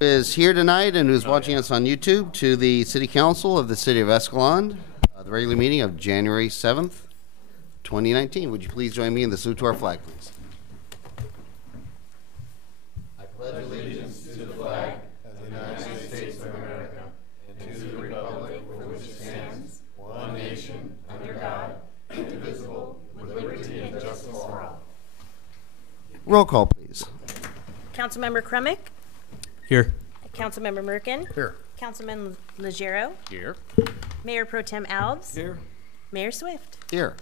Is here tonight and who's watching us on YouTube to the City Council of the City of Escalon, the regular meeting of January 7th, 2019. Would you please join me in the salute to our flag, please? I pledge allegiance to the flag of the United States of America and to the republic for which it stands, one nation, under God, indivisible, with liberty and justice for all. Roll call, please. Councilmember Kremick. Here. Councilmember Merkin. Here. Councilman Legero. Here. Mayor Pro Tem Alves. Here. Mayor Swift. Here.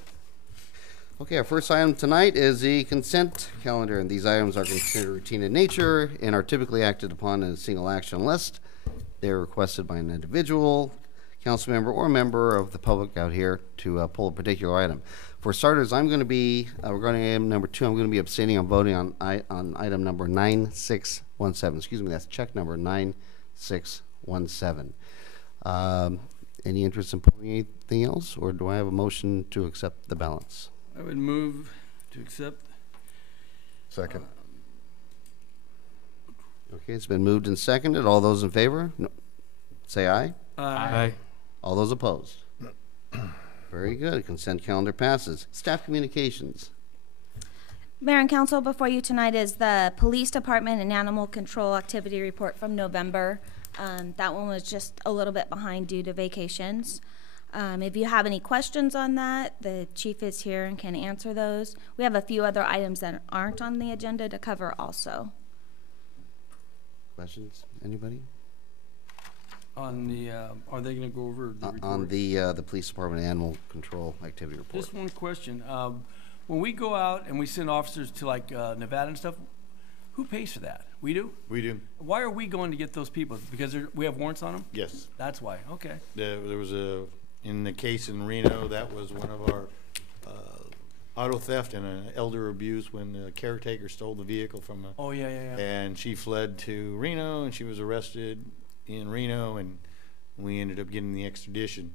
Okay, our first item tonight is the consent calendar, and these items are considered routine in nature and are typically acted upon in a single action list. They're requested by an individual, council member, or member of the public out here to pull a particular item. For starters, I'm going to be, regarding item number 2, I'm going to be abstaining on voting on item number 9617. Excuse me, that's check number 9617. Any interest in pulling anything else, or do I have a motion to accept the balance? I would move to accept. Second. Okay, it's been moved and seconded. All those in favor? No. Say aye. Aye. All those opposed? Very good. Consent calendar passes. Staff communications. Mayor and Council, before you tonight is the Police Department and Animal Control Activity Report from November. That one was just a little bit behind due to vacations. If you have any questions on that, the chief is here and can answer those. We have a few other items that aren't on the agenda to cover also. Questions? Anybody? On the, are they going to go over the report? On the Police Department Animal Control Activity Report. Just one question. When we go out and we send officers to like Nevada and stuff, who pays for that? We do? We do. Why are we going to get those people? Because we have warrants on them? Yes. That's why. Okay. There was in the case in Reno, that was one of our auto theft and an elder abuse when the caretaker stole the vehicle from Oh, yeah. and she fled to Reno, and she was arrested in Reno, and we ended up getting the extradition.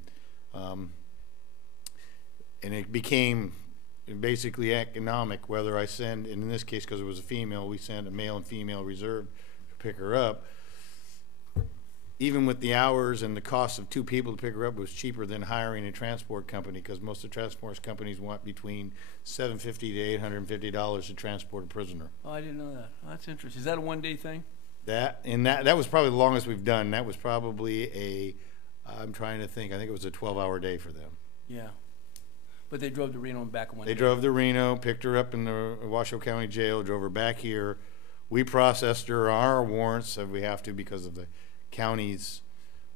And it became basically economic whether I send, and in this case because it was a female, we sent a male and female reserve to pick her up. Even with the hours and the cost of 2 people to pick her up, was cheaper than hiring a transport company, because most of the transport companies want between $750 to $850 to transport a prisoner. Oh, I didn't know that. Oh, that's interesting. Is that a one-day thing? That was probably the longest we've done. That was probably I'm trying to think, I think it was a 12-hour day for them. Yeah. But they drove to Reno and back one day. They drove to Reno, picked her up in the Washoe County Jail, drove her back here. We processed her our warrants, so we have to because of the county's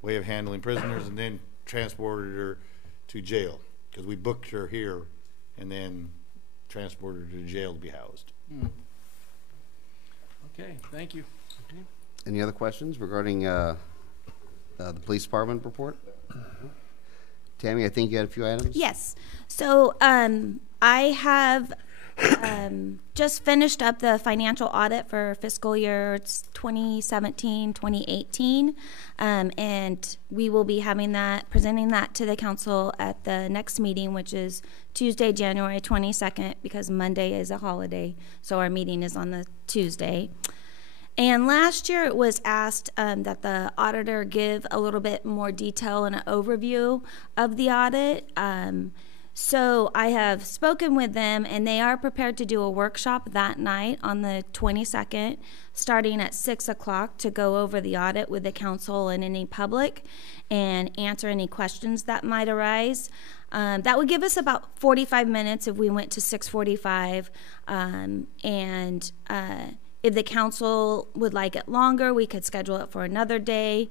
way of handling prisoners, and then transported her to jail because we booked her here and then transported her to jail to be housed. Okay, thank you. Okay. Any other questions regarding the police department report? Tammy, I think you had a few items. Yes. So I have just finished up the financial audit for fiscal year 2017-2018, and we will be having that, presenting that to the council at the next meeting, which is Tuesday, January 22nd, because Monday is a holiday, so our meeting is on the Tuesday. And last year it was asked that the auditor give a little bit more detail and an overview of the audit. So I have spoken with them, and they are prepared to do a workshop that night on the 22nd, starting at 6 o'clock, to go over the audit with the council and any public and answer any questions that might arise. That would give us about 45 minutes if we went to 6:45, if the council would like it longer, we could schedule it for another day.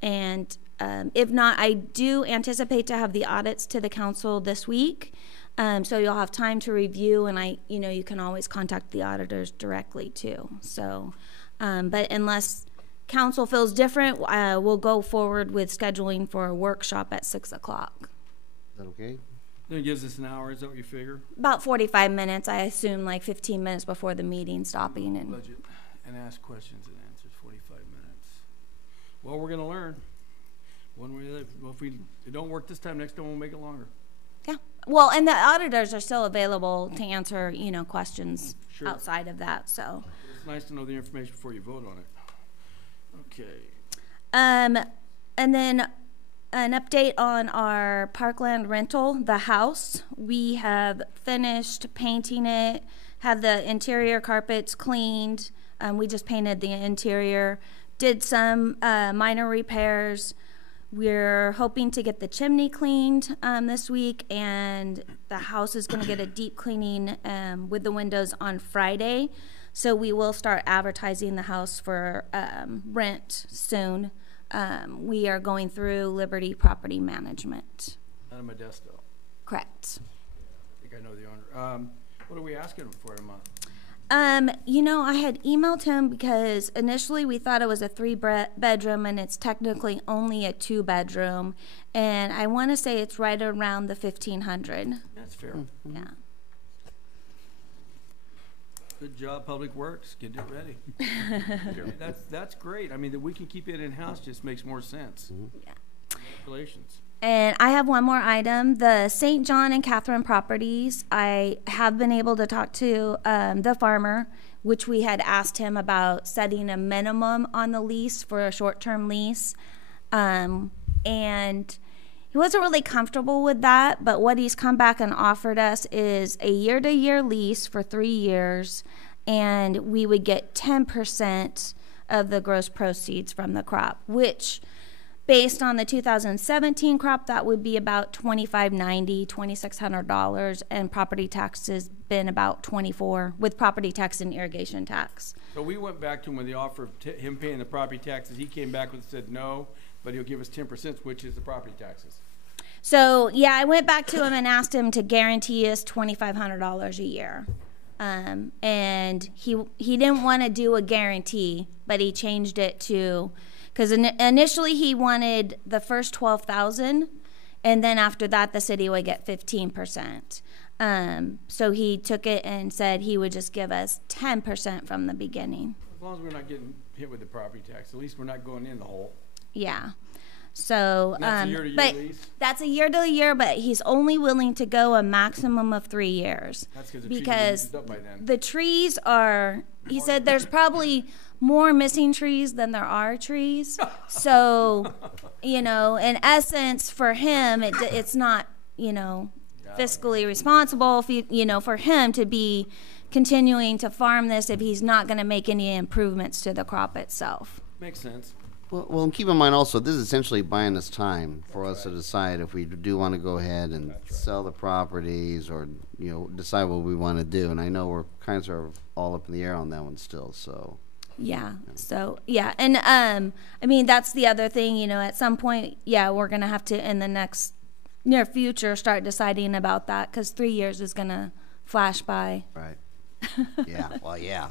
And if not, I do anticipate to have the audits to the council this week. So you'll have time to review, and you can always contact the auditors directly too. So, but unless council feels different, we'll go forward with scheduling for a workshop at 6 o'clock. Is that okay? Then it gives us an hour, is that what you figure? About 45 minutes, I assume, like 15 minutes before the meeting, stopping and budget and ask questions and answers. 45 minutes. Well, we're gonna learn. Well, if it don't work this time, next time we'll make it longer. yeah. Well, and the auditors are still available to answer, questions Sure. outside of that. So It's nice to know the information before you vote on it. Okay. And then an update on our Parkland rental, the house. We have finished painting it, had the interior carpets cleaned. We just painted the interior, did some minor repairs. We're hoping to get the chimney cleaned this week, and the house is going to get a deep cleaning with the windows on Friday. So we will start advertising the house for rent soon. We are going through Liberty Property Management. Out of Modesto. Correct. I think I know the owner. What are we asking him for a month? You know, I had emailed him because initially we thought it was a 3-bedroom and it's technically only a 2-bedroom. And I want to say it's right around the 1,500. That's fair. Yeah. Good job, Public Works, getting it ready. That's great. I mean, that we can keep it in-house just makes more sense. Yeah. Congratulations. And I have one more item. The St. John and Catherine properties, I have been able to talk to the farmer, which we had asked him about setting a minimum on the lease for a short-term lease. And he wasn't really comfortable with that, but what he's come back and offered us is a year-to-year lease for 3 years, and we would get 10% of the gross proceeds from the crop, which based on the 2017 crop, that would be about $2,590, $2,600, and property taxes been about $24 with property tax and irrigation tax. So we went back to him with the offer of him paying the property taxes. He came back and said no, but he'll give us 10%, which is the property taxes. So yeah, I went back to him and asked him to guarantee us $2,500 a year. And he didn't want to do a guarantee, but he changed it to, because initially he wanted the first $12,000, and then after that the city would get 15%. So he took it and said he would just give us 10% from the beginning. As long as we're not getting hit with the property tax, at least we're not going in the hole. Yeah. So, And that's a year-to-year but lease? that's a year-to-year, but he's only willing to go a maximum of 3 years. That's because the trees will be because used up by then. the trees are, he said there's probably more missing trees than there are trees. So, you know, in essence, for him, it's not, you know, fiscally responsible, for him to be continuing to farm this if he's not going to make any improvements to the crop itself. Makes sense. Well, and keep in mind also, this is essentially buying us time for us to decide if we do want to go ahead and sell the properties or, decide what we want to do. And I know we're kind of all up in the air on that one still, so. Yeah. So, yeah. And, I mean, that's the other thing, at some point, we're going to have to, in the next near future, start deciding about that because 3 years is going to flash by. Right. Yeah. Well, yeah.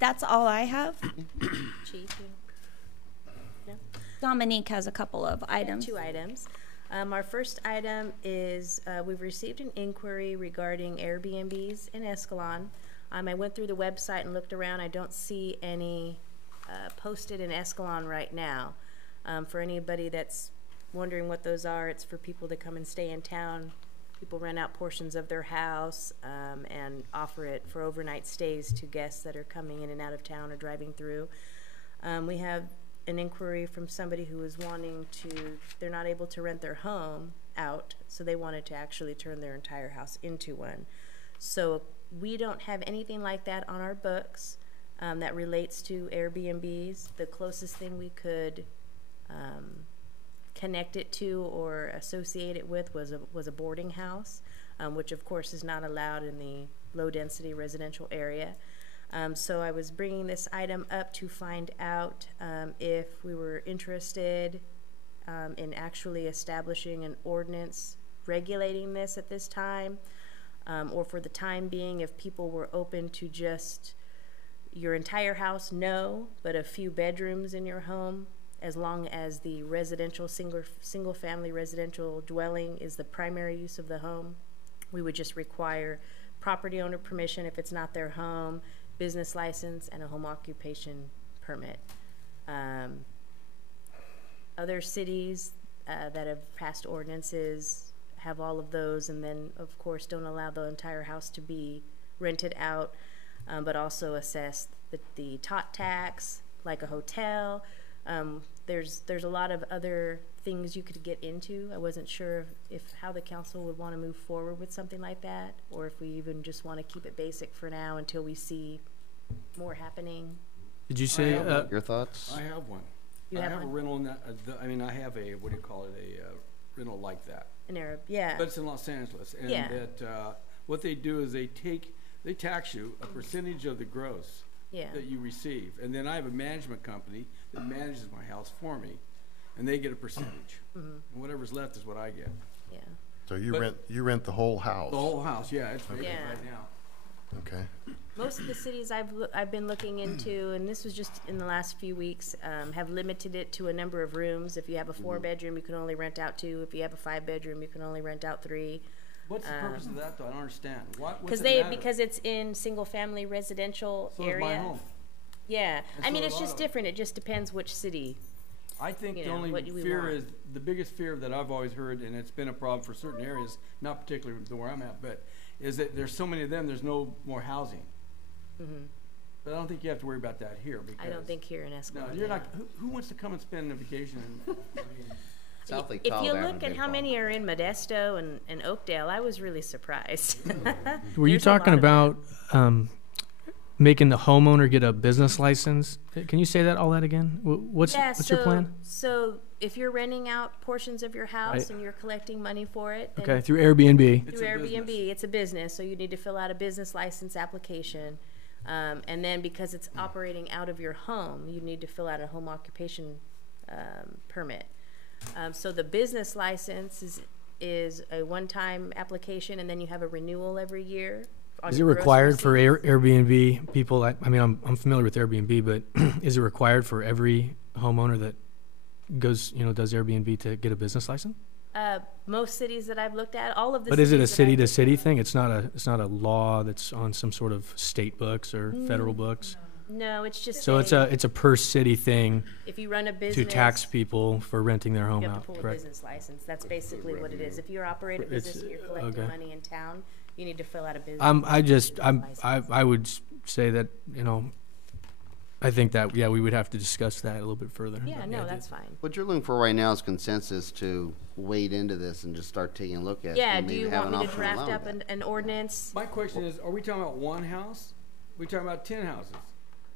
That's all I have. Chief, no? Dominique has a couple of items. 2 items. Our first item is we've received an inquiry regarding Airbnbs in Escalon. I went through the website and looked around. I don't see any posted in Escalon right now. For anybody that's wondering what those are, it's for people to come and stay in town. People rent out portions of their house and offer it for overnight stays to guests that are coming in and out of town or driving through. We have an inquiry from somebody who is wanting to, they're not able to rent their home out, so they wanted to actually turn their entire house into one. So we don't have anything like that on our books that relates to Airbnbs. The closest thing we could connect it to or associate it with was a boarding house, which of course is not allowed in the low-density residential area. So I was bringing this item up to find out if we were interested in actually establishing an ordinance regulating this at this time, or for the time being, if people were open to just your entire house, no, but a few bedrooms in your home, as long as the residential single family residential dwelling is the primary use of the home. We would just require property owner permission if it's not their home, business license, and a home occupation permit. Other cities that have passed ordinances have all of those, and then of course don't allow the entire house to be rented out. but also assess the tot tax, like a hotel. There's a lot of other things you could get into. I wasn't sure if how the council would want to move forward with something like that, or if we even just want to keep it basic for now until we see more happening. Did you say, Your thoughts? I have one. You I have have a one? rental in that, I mean, I have a, what do you call it, a rental like that. An Arab, yeah. But it's in Los Angeles. And Yeah. that, what they do is they tax you a percentage of the gross Yeah. that you receive. And then I have a management company that manages my house for me, and they get a percentage. And whatever's left is what I get. Yeah. So you But- rent the whole house? The whole house, yeah, it's vacant Yeah. right now. Okay. Most of the cities I've been looking into, and this was just in the last few weeks, have limited it to a number of rooms. If you have a 4-bedroom, you can only rent out 2. If you have a 5-bedroom, you can only rent out 3. What's the purpose of that, though? I don't understand. What's it matter? Because it's in single-family residential So is area. my home. Yeah, And I mean, so it's a lot just of- different. It just depends which city. I think you the know, only what do we fear want? is, the biggest fear that I've always heard, and it's been a problem for certain areas, not particularly where I'm at, but is that there's so many of them, there's no more housing. But I don't think you have to worry about that here because. I don't think here in Escalon. No, you're yeah. not, who wants to come and spend a vacation in, I mean, South Lake If Tahoe, you they look haven't at been how fun. many are in Modesto and Oakdale, I was really surprised. were you There's a lot talking of about making the homeowner get a business license? Can you say all that again? What's your plan? So if you're renting out portions of your house Right. and you're collecting money for it, then Okay, through Airbnb. It's through a Airbnb, business. it's a business, so you need to fill out a business license application. And then because it's operating out of your home, you need to fill out a home occupation permit. So the business license is a one-time application, and then you have a renewal every year. on Is it your gross required for receipts. Airbnb people? I mean, I'm familiar with Airbnb, but is it required for every homeowner that does Airbnb to get a business license? Most cities that I've looked at, all of the But is it a cities that I've- city-to-city thing? It's not a law that's on some sort of state books or federal books. No, it's just So it's a per city thing if you run a to business, tax people for renting their home you have to out, pull a correct? business license. That's basically what it is. If you operate a business and you're collecting okay. money in town, you need to fill out a business. I would say that, I think that, yeah, we would have to discuss that a little bit further. Yeah, But no, I that's did- fine. What you're looking for right now is consensus to wade into this and just start taking a look at. Yeah, and do maybe you have want an me to option draft allowing up that. an ordinance? My question is, are we talking about one house? Are we talking about 10 houses?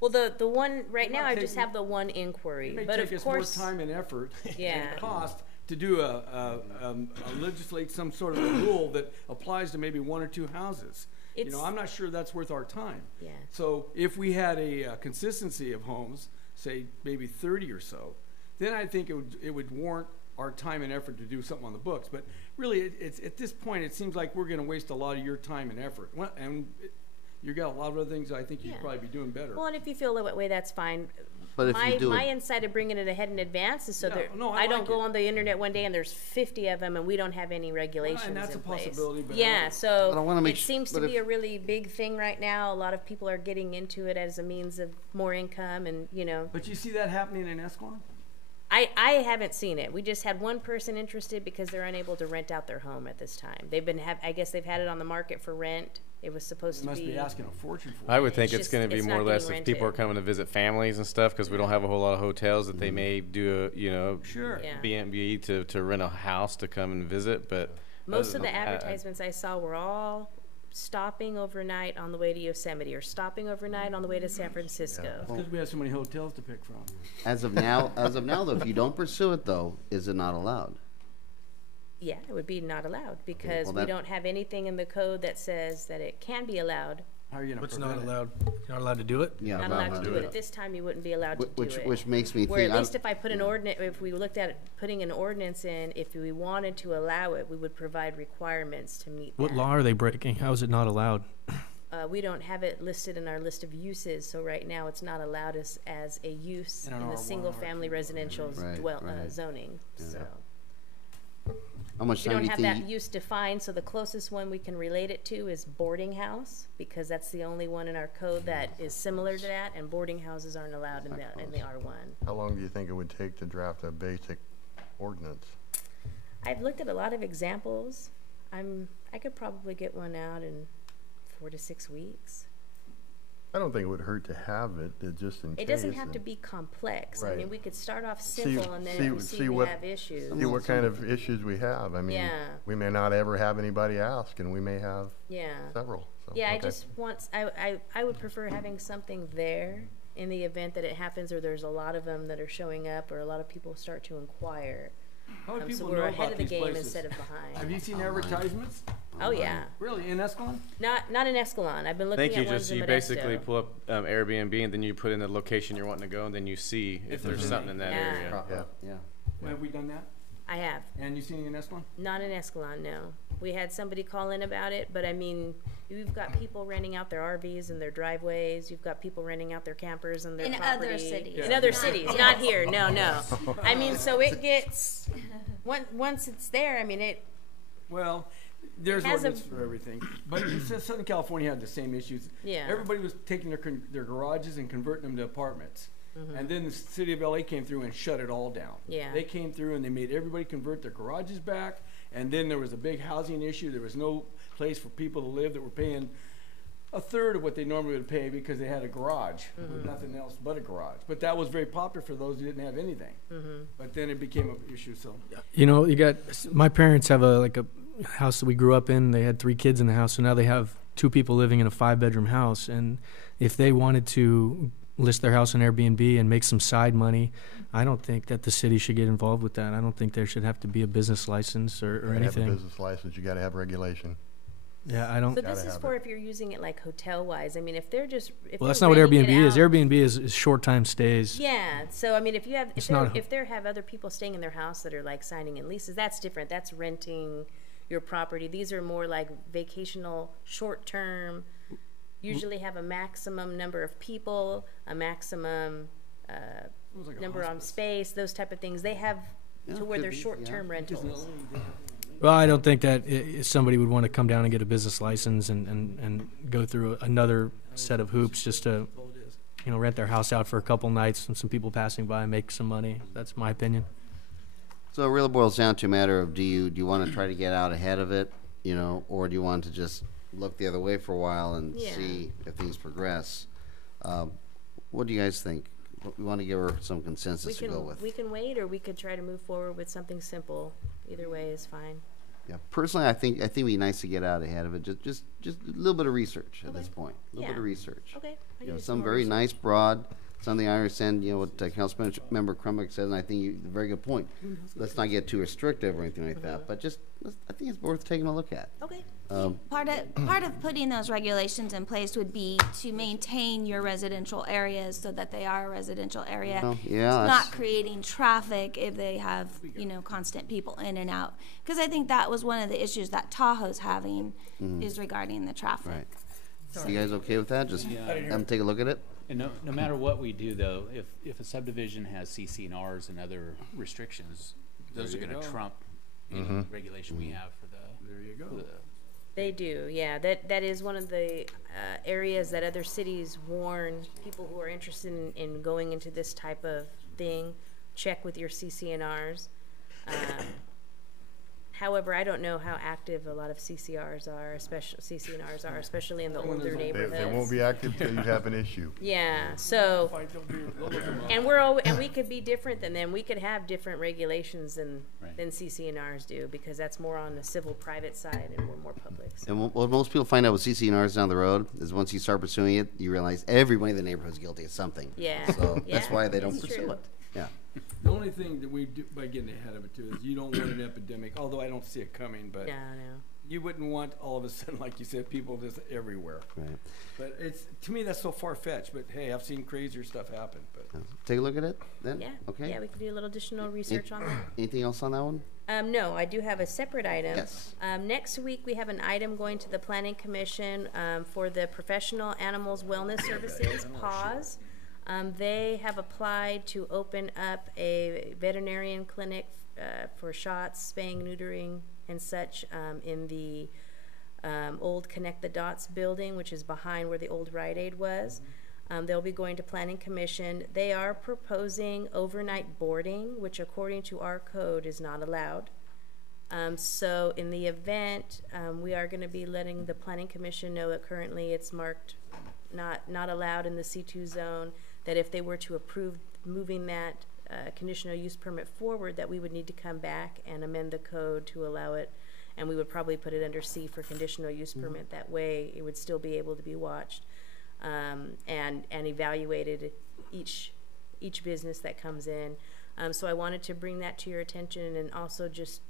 Well, the one, right It now, might I just take- have the one inquiry, It may but take of us more course, time and effort Yeah. and cost to do legislate some sort of a rule that applies to maybe 1 or 2 houses. It's- I'm not sure that's worth our time. Yeah. So if we had a consistency of homes, say maybe 30 or so, then I think it would warrant our time and effort to do something on the books. But really, it's at this point, it seems like we're going to waste a lot of your time and effort. You got a lot of other things I think you'd Yeah. probably be doing better. well, and if you feel that way, that's fine. But if you do My it- insight of bringing it ahead in advance is so Yeah, that no, I I don't like go it. on the internet one day and there's 50 of them and we don't have any regulations in place. that's a possibility, but I Yeah, don't- so But I wanna make it sh- seems to but be if- a really big thing right now. A lot of people are getting into it as a means of more income and, But you see that happening in Escalon? I haven't seen it. We just had one person interested because they're unable to rent out their home at this time. I guess they've had it on the market for rent. It was supposed You to must be. be asking a fortune for it. I would think It's it's just- going to be it's more or not less getting if people are rented. coming to visit families and stuff, because we don't have a whole lot of hotels that they may do Sure. Yeah. B&B to rent a house to come and visit. But Most other of the than that, advertisements I saw were all stopping overnight on the way to Yosemite or stopping overnight on the way to San Francisco. Because we have so many hotels to pick from. As of now, though, if you don't pursue it, though, is it not allowed? Yeah, it would be not allowed because well, we that- don't have anything in the code that says that it can be allowed. How are you going to What's prevent not it? allowed? You're not allowed to do it? Yeah, Not allowed to do it. At this time, you wouldn't be allowed to do Which it. which makes me Where think. at least if I put an ordinance, if we looked at it, putting an ordinance in, if we wanted to allow it, we would provide requirements to meet What that. law are they breaking? How is it not allowed? We don't have it listed in our list of uses, so right now it's not allowed as a use In an in the R1 or single-family residential Right, right. zoning, so. How much We time don't do you have think? that use defined, so the closest one we can relate it to is boarding house, because that's the only one in our code that is similar to that, and boarding houses aren't allowed in the R1. How long do you think it would take to draft a basic ordinance? I've looked at a lot of examples. I could probably get one out in 4 to 6 weeks. I don't think it would hurt to have it, just in case. It doesn't have to and be complex. I Right. mean, we could start off simple and then see- if we see see we what- have issues. See what kind of issues we have. I mean, Yeah. we may not ever have anybody ask, and we may have Yeah. several. So, Yeah, I okay. just want, I would prefer having something there in the event that it happens or there's a lot of them that are showing up or a lot of people start to inquire. How would So people we're know ahead about of the these game places? instead of behind. Have you seen advertisements? Oh, yeah. Really, in Escalon? Not in Escalon. I've been looking Thank you. at ones Just in you Modesto. basically pull up Airbnb and then you put in the location you're wanting to go and then you see if there's something in that Yeah. area. Crop Yeah. up, yeah. Have we done that? I have. And you seen it in Escalon? Not in Escalon, no. We had somebody call in about it, but I mean, you've got people renting out their RVs and their driveways. You've got people renting out their campers and their In property. other cities. In Yeah. other cities, not here. No, no. I mean, so it gets once it's there. I mean, it. Well, there's has a- ordinance for everything. But it says Southern California had the same issues. Yeah. Everybody was taking their garages and converting them to apartments. And then the city of LA came through and shut it all down. Yeah. They came through and they made everybody convert their garages back. And then there was a big housing issue. There was no place for people to live that were paying a third of what they normally would pay because they had a garage with nothing else but a garage. But that was very popular for those who didn't have anything. But then it became an issue. So You know, my parents have a house that we grew up in. They had 3 kids in the house, so now they have 2 people living in a 5-bedroom house. And if they wanted to list their house on Airbnb and make some side money, I don't think that the city should get involved with that. I don't think there should have to be a business license or You gotta have a anything. business license, you gotta have regulation. Yeah, I don't. So this Gotta is have for if you're using it like hotel wise. I mean, if they're just. If Well, that's they're not what renting it Airbnb is. out- Airbnb is short time stays. Yeah. So I mean, if you have, It's not a- if there have other people staying in their house that are like signing in leases, that's different. That's renting your property. These are more like vacational, short term. Usually have a maximum number of people, a maximum was like a number on hospice. space, those type of things. They have Yeah, to where could they're be, yeah. short term rentals. Well, I don't think that somebody would want to come down and get a business license and go through another set of hoops just to, rent their house out for a couple nights and some people passing by and make some money. That's my opinion. So it really boils down to a matter of do you want to try to get out ahead of it, or do you want to just look the other way for a while and Yeah. see if things progress? What do you guys think? We want to give her some consensus to go with. We can wait, or we could try to move forward with something simple. Either way is fine. Yeah, personally, I think it'd be nice to get out ahead of it. Just a little bit of research at this Okay. point. A little bit Yeah. of research. Okay. I can do Some more very research. nice, broad. Something I understand. What Councilmember Crumwick said, and I think a very good point. Let's not get too restrictive or anything like that, but I think it's worth taking a look at. Okay. Part of putting those regulations in place would be to maintain your residential areas so that they are a residential area. Well, It's yeah, not that's- creating traffic if they have, constant people in and out. Because I think that was one of the issues that Tahoe's having is regarding the traffic. Right. So you guys okay with that? Just have them take a look at it? And no matter what we do, though, if a subdivision has CC&Rs and other restrictions, those are There you gonna go. trump any regulation we have for There you go. the They do, yeah. That is one of the areas that other cities warn people who are interested in going into this type of thing. Check with your CCNRs. However, I don't know how active a lot of CCNRs are, especially in the older They neighborhoods. won't be active till you have an issue. Yeah, so, and we could be different than them. We could have different regulations than CCNRs do, because that's more on the civil private side and we're more public. So. And what most people find out with CCNRs down the road is once you start pursuing it, you realize everybody in the neighborhood is guilty of something. Yeah. So that's Yeah, why they don't that's pursue true. it. Yeah. The only thing that we do by getting ahead of it too is you don't want an epidemic, although I don't see it coming, but No. you wouldn't want all of a sudden, like you said, people just everywhere. Right. But it's, to me, that's so far-fetched, but hey, I've seen crazier stuff happen, but. Take a look at it then? Yeah. Okay. Yeah, we could do a little additional research on that. Anything else on that one? No, I do have a separate item. Yes. Next week, we have an item going to the Planning Commission for the Professional Animals Wellness Services, PAWS. They have applied to open up a veterinarian clinic for shots, spaying, neutering, and such in the old Connect the Dots building, which is behind where the old Rite Aid was. They'll be going to Planning Commission. They are proposing overnight boarding, which according to our code is not allowed. So in the event, we are going to be letting the Planning Commission know that currently it's marked not allowed in the C2 zone, that if they were to approve moving that conditional use permit forward, that we would need to come back and amend the code to allow it, and we would probably put it under C for conditional use permit. That way it would still be able to be watched and evaluated each business that comes in. So I wanted to bring that to your attention, and also just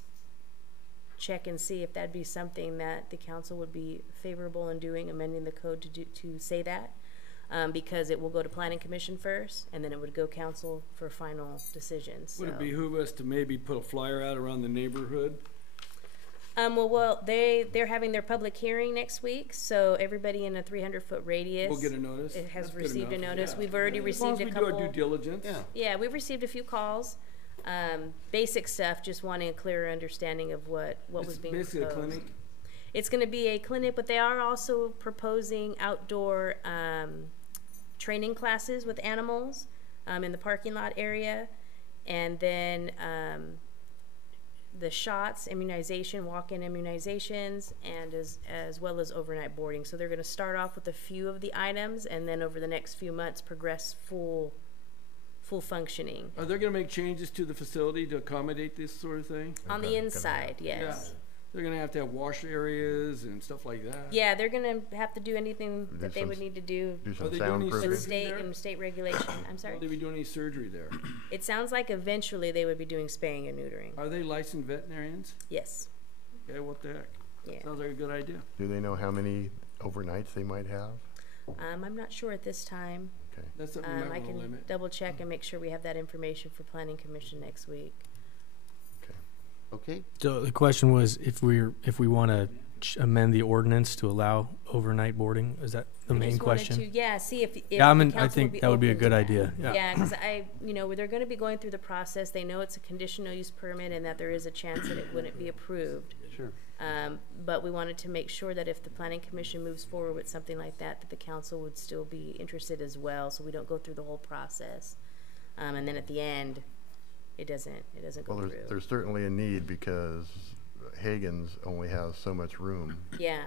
check and see if that'd be something that the council would be favorable in doing, amending the code to say that. Because it will go to planning commission first, and then it would go council for final decisions. Would it behoove us to maybe put a flyer out around the neighborhood? They're having their public hearing next week, so everybody in a 300-foot radius. We'll get a notice. It has That's good received a enough. notice. Yeah. We've already As received long as a we couple. do our due diligence. Yeah. Yeah, we've received a few calls. Basic stuff, just wanting a clearer understanding of what was It's being basically a proposed. clinic. It's going to be a clinic, but they are also proposing outdoor training classes with animals in the parking lot area, and then the shots, immunization, walk-in immunizations, and as well as overnight boarding. So they're going to start off with a few of the items, and then over the next few months progress full functioning. Are they gonna make changes to the facility to accommodate this sort of thing? On the Okay. inside, yes. They're gonna have to have wash areas and stuff like that. Yeah, they're going to have to do anything Do that they some- would need to do Do Are some they doing any with surgery? soundproofing. state there? and state regulation. I'm sorry. Will they be doing any surgery there? It sounds like eventually they would be doing spaying and neutering. Are they licensed veterinarians? Yes. Okay, what the heck? Yeah. Sounds like a good idea. Do they know how many overnights they might have? I'm not sure at this time. Okay. That's something we I might wanna can limit. double check and make sure we have that information for planning commission next week. Okay, So the question was if we want to amend the ordinance to allow overnight boarding. Is that the I main just wanted question? to, yeah, see if Yeah, I the mean, I council think that would be a open to good that. idea. Yeah. Yeah, because they're going to be going through the process. They know it's a conditional use permit and that there is a chance that it wouldn't be approved. sure. But we wanted to make sure that if the planning commission moves forward with something like that, that the council would still be interested as well, so we don't go through the whole process. And then at the end, it doesn't go Well, through. there's certainly a need because Hagen's only has so much room. Yeah,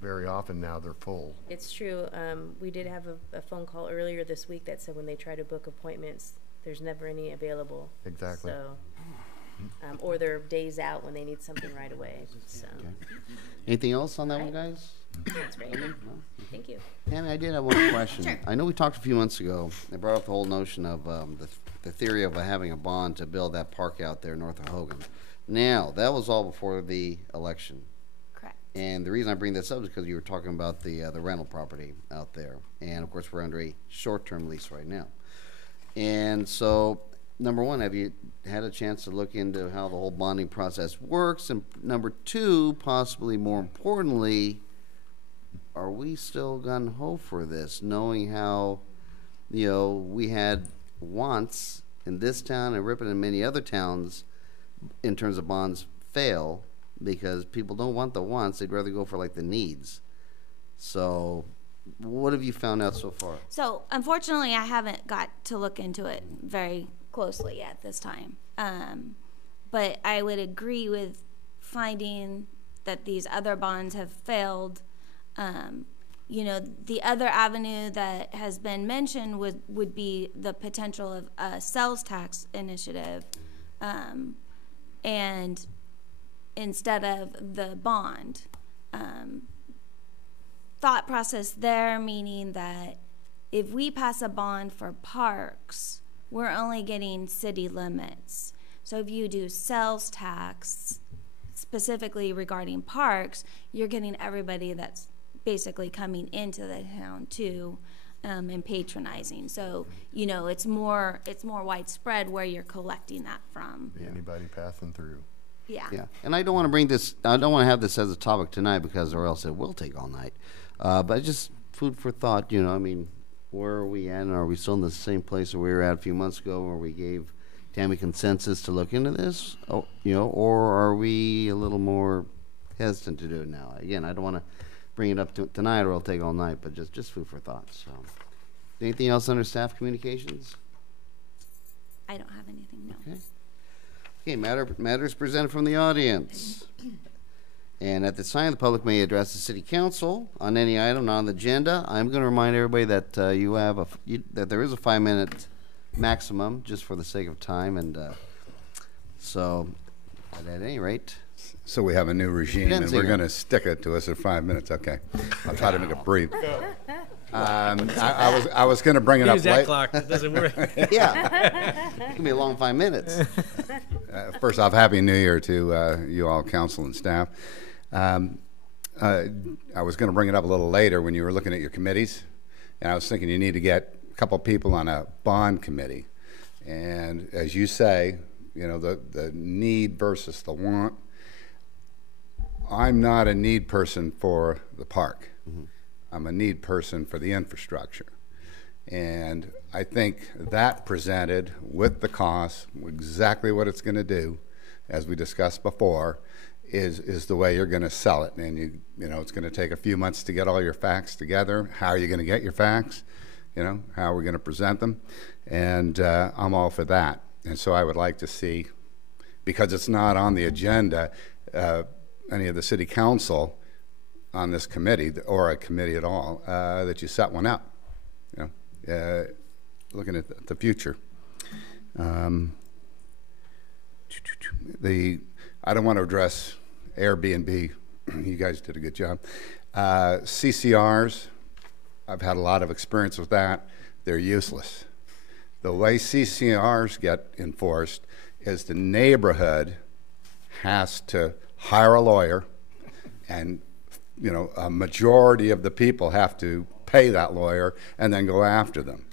Very often now they're full. it's true. We did have a phone call earlier this week that said when they try to book appointments, there's never any available. Exactly. So, or they're days out when they need something right away, so. Okay. Anything else on that one, guys? That's great. No? Thank you. Tammy, I did have one question. I know we talked a few months ago, they brought up the whole notion of the theory of having a bond to build that park out there north of Hogan. Now, that was all before the election. Correct. And the reason I bring this up is because you were talking about the rental property out there. And of course, we're under a short-term lease right now. And so, number one, have you had a chance to look into how the whole bonding process works? And number two, possibly more importantly, are we still gung-ho for this, knowing how, we had wants in this town and Ripon and many other towns in terms of bonds fail because people don't want the wants, they'd rather go for like the needs. So what have you found out so far? So unfortunately, I haven't got to look into it very closely at this time. But I would agree with finding that these other bonds have failed. The other avenue that has been mentioned would be the potential of a sales tax initiative, and instead of the bond. Thought process there, meaning that if we pass a bond for parks, we're only getting city limits. So if you do sales tax, specifically regarding parks, you're getting everybody that's basically coming into the town too, and patronizing. So, it's more widespread where you're collecting that from. Anybody passing through. Yeah. Yeah, and I don't want to have this as a topic tonight because or else it will take all night. But just food for thought, where are we at? And are we still in the same place where we were at a few months ago where we gave Tammy consensus to look into this? Or are we a little more hesitant to do it now? Again, I don't want to bring it up tonight or it'll take all night, but just food for thought. So, anything else under staff communications? I don't have anything, no. Okay. Okay, matters presented from the audience. And at this time, the public may address the city council on any item not on the agenda. I'm going to remind everybody that that there is a 5-minute maximum, just for the sake of time, and so at any rate. So we have a new regime, and we're going to stick it to us at 5 minutes. Okay, I'll try to make it brief. I was going to bring it up Use that late. clock. It doesn't work. Yeah, it can be a long 5 minutes. First off, Happy New Year to you all, council and staff. I was going to bring it up a little later when you were looking at your committees, and I was thinking you need to get a couple people on a bond committee. And as you say, you know, the need versus the want. I'm not a need person for the park. Mm-hmm. I'm a need person for the infrastructure. And I think that presented with the cost, exactly what it's going to do, as we discussed before, is the way you're going to sell it. And you know, it's going to take a few months to get all your facts together. How are you going to get your facts? You know, how are we going to present them? And I'm all for that. And so I would like to see, because it's not on the agenda, any of the city council on this committee, or a committee at all, that you set one up, you know, looking at the future. I don't want to address Airbnb. You guys did a good job. CCRs, I've had a lot of experience with that. They're useless. The way CCRs get enforced is the neighborhood has to hire a lawyer, and you know, a majority of the people have to pay that lawyer and then go after them,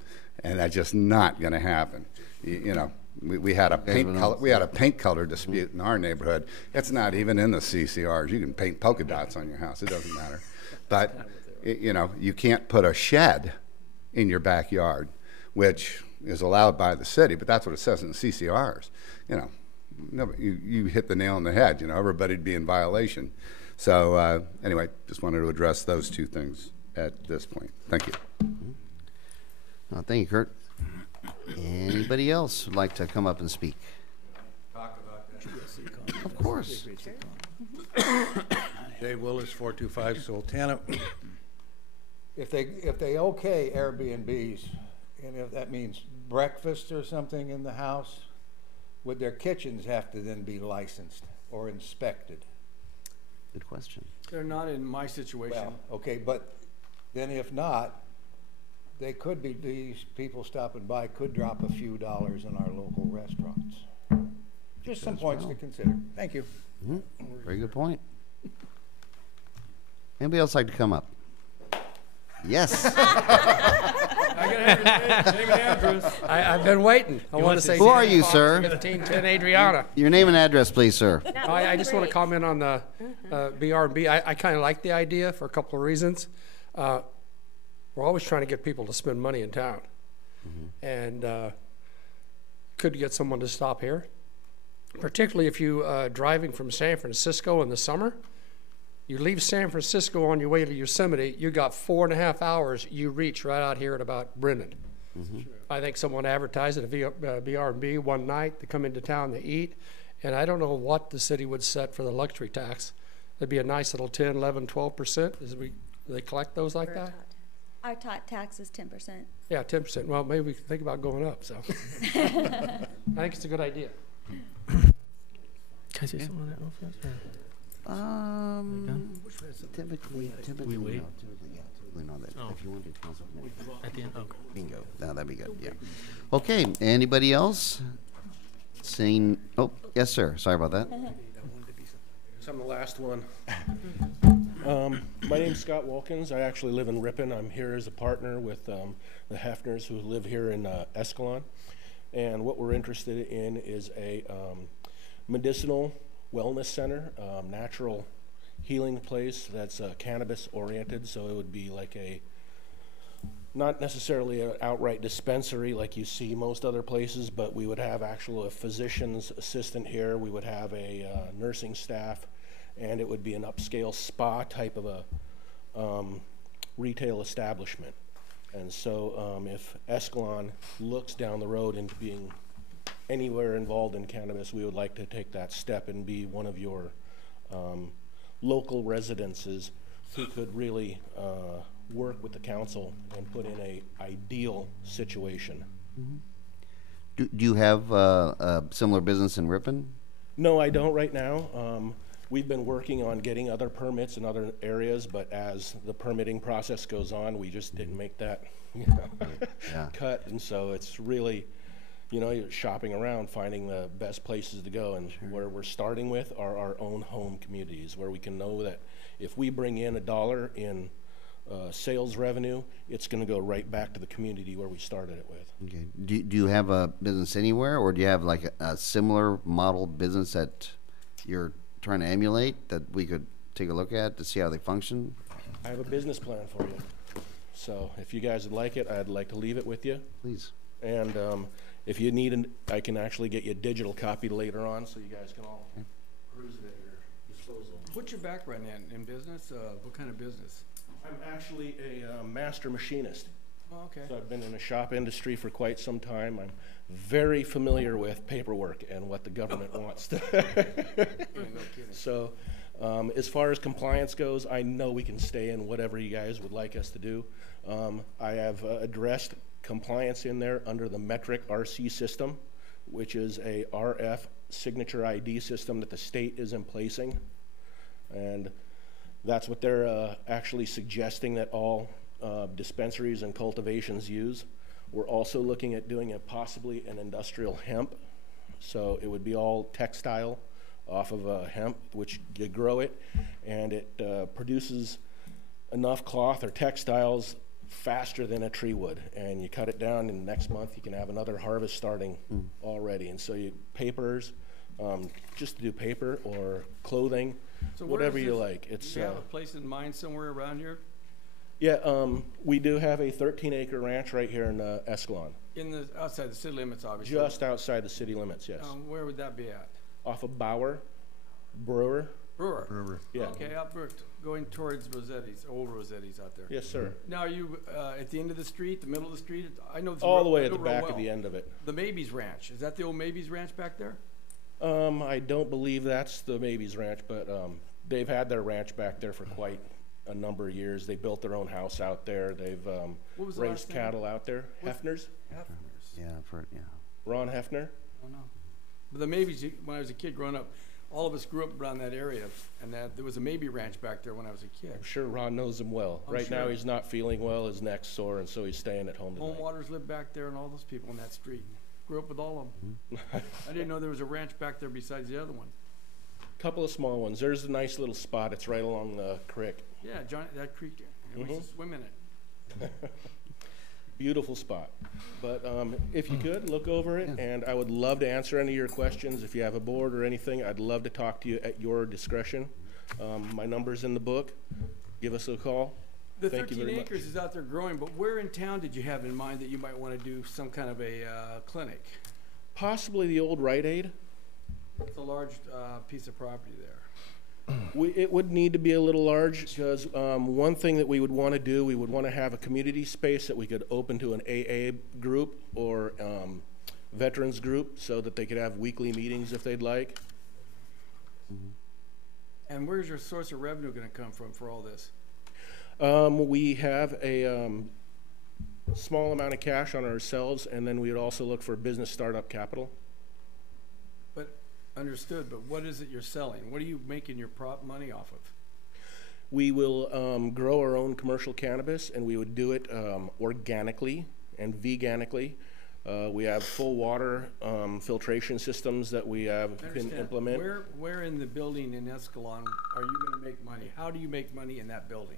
and that's just not going to happen. You know, we had a paint color dispute in our neighborhood. It's not even in the CCRs. You can paint polka dots on your house; it doesn't matter. But you know, you can't put a shed in your backyard, which is allowed by the city. But that's what it says in the CCRs. You know. No, you hit the nail on the head. You know, everybody'd be in violation. So anyway, just wanted to address those two things at this point. Thank you. Thank you, Kurt. Anybody else who'd like to come up and speak? Talk about that. Of course. Dave Willis, 425 Sultana. If they okay Airbnbs, and if that means breakfast or something in the house, would their kitchens have to then be licensed or inspected? Good question. They're not in my situation. Well, okay, but then if not, they could be, these people stopping by could drop a few dollars in our local restaurants. Just some points to consider. Thank you. Mm-hmm. Very good point. Anybody else like to come up? Yes. I gotta have your name and address. I've been waiting. I want to say. Who are you, sir? 1510 Adriana. Your name and address, please, sir. I just want to comment on the BR&B. I kind of like the idea for a couple of reasons. We're always trying to get people to spend money in town. Mm-hmm. And could get someone to stop here, particularly if you driving from San Francisco in the summer. You leave San Francisco on your way to Yosemite, you got 4.5 hours, you reach right out here at about Brennan. Mm-hmm. I think someone advertised at a BR&B one night to come into town to eat, and I don't know what the city would set for the luxury tax. It'd be a nice little 10, 11, 12%. Do they collect those like that? Our tot tax is 10%. Yeah, 10%. Well, maybe we can think about going up, so. I think it's a good idea. Can I say something on that real fast? Typically, we wait. no, typically not that. Oh. If you want to do council committee. At the end? Okay. Bingo. No, that'd be good, yeah. Okay, anybody else? Seeing, oh, yes, sir. Sorry about that. So I'm the last one. My name's Scott Wilkins. I actually live in Ripon. I'm here as a partner with the Hefners who live here in Escalon. And what we're interested in is a medicinal wellness center, natural healing place that's cannabis oriented. So it would be like not necessarily an outright dispensary like you see most other places, but we would have a physician's assistant here. We would have a nursing staff, and it would be an upscale spa type of a retail establishment. And so if Escalon looks down the road into being anywhere involved in cannabis, we would like to take that step and be one of your local residences who could really work with the council and put in a ideal situation. Do you have a similar business in Ripon? No, I don't right now. We've been working on getting other permits in other areas, but as the permitting process goes on, we just didn't make that Yeah. cut. And so it's really, you know, you're shopping around, finding the best places to go. And where we're starting with are our own home communities, where we can know that if we bring in $1 in sales revenue, it's going to go right back to the community where we started it with. Okay. Do you have a business anywhere, or do you have like a similar model business that you're trying to emulate that we could take a look at to see how they function? I have a business plan for you. So if you guys would like it, I'd like to leave it with you. Please. And if you need I can actually get you a digital copy later on so you guys can all peruse it at your disposal. What's your background in business? What kind of business? I'm actually a master machinist. Oh, okay. So I've been in the shop industry for quite some time. I'm very familiar with paperwork and what the government wants to. No kidding. So as far as compliance goes, I know we can stay in whatever you guys would like us to do. I have addressed compliance in there under the metric RC system, which is a RF signature ID system that the state is in placing. And that's what they're actually suggesting that all dispensaries and cultivations use. We're also looking at doing possibly an industrial hemp. So it would be all textile off of hemp, which you grow it, and it produces enough cloth or textiles faster than a tree would. And you cut it down, and next month you can have another harvest starting already. And so papers, just to do paper or clothing, So where whatever is you this? like. It's Do you have a place in mind somewhere around here? yeah, we do have a 13-acre ranch right here in Escalon, Outside the city limits, obviously. just outside the city limits. Yes, Where would that be at? off of Bauer, Brewer. Brewer. Yeah. Okay, up going towards Rossetti's, old Rossetti's out there. Yes, sir. Now, are you at the end of the street, the middle of the street? I know this All the way I at know the real back well. of the end of it. The Maby's Ranch. Is that the old Maby's Ranch back there? I don't believe that's the Maby's Ranch, but they've had their ranch back there for quite a number of years. They built their own house out there. They've What was the raised last name? cattle out there. Hefner's, Hefner's. Yeah, yeah. Ron Hefner. I don't know. But the Maby's, when I was a kid growing up, all of us grew up around that area, and there was a Maybe Ranch back there when I was a kid. I'm sure Ron knows him well. I'm Right now sure. he's not feeling well. His neck's sore, and so he's staying at home tonight. Home Waters lived back there, and all those people on that street. Grew up with all of them. I didn't know there was a ranch back there besides the other one. Couple of small ones. There's a nice little spot. It's right along the creek. Yeah, that creek. We used to swim in it. Beautiful spot. But if you could, look over it, and I would love to answer any of your questions. If you have a board or anything, I'd love to talk to you at your discretion. My number's in the book. Give us a call. The Thank you 13 very acres much. is out there growing, but where in town did you have in mind that you might want to do some kind of a clinic? Possibly the old Rite Aid. It's a large piece of property there. It would need to be a little large because one thing that we would want to do, we would want to have a community space that we could open to an AA group or veterans group so that they could have weekly meetings if they'd like. And where's your source of revenue going to come from for all this? We have a small amount of cash on ourselves, and then we would also look for business startup capital. But understood, but what is it you're selling? What are you making your money off of? We will grow our own commercial cannabis, and we would do it organically and veganically. We have full water filtration systems that we can Understand. implement. Where in the building in Escalon are you going to make money? How do you make money in that building?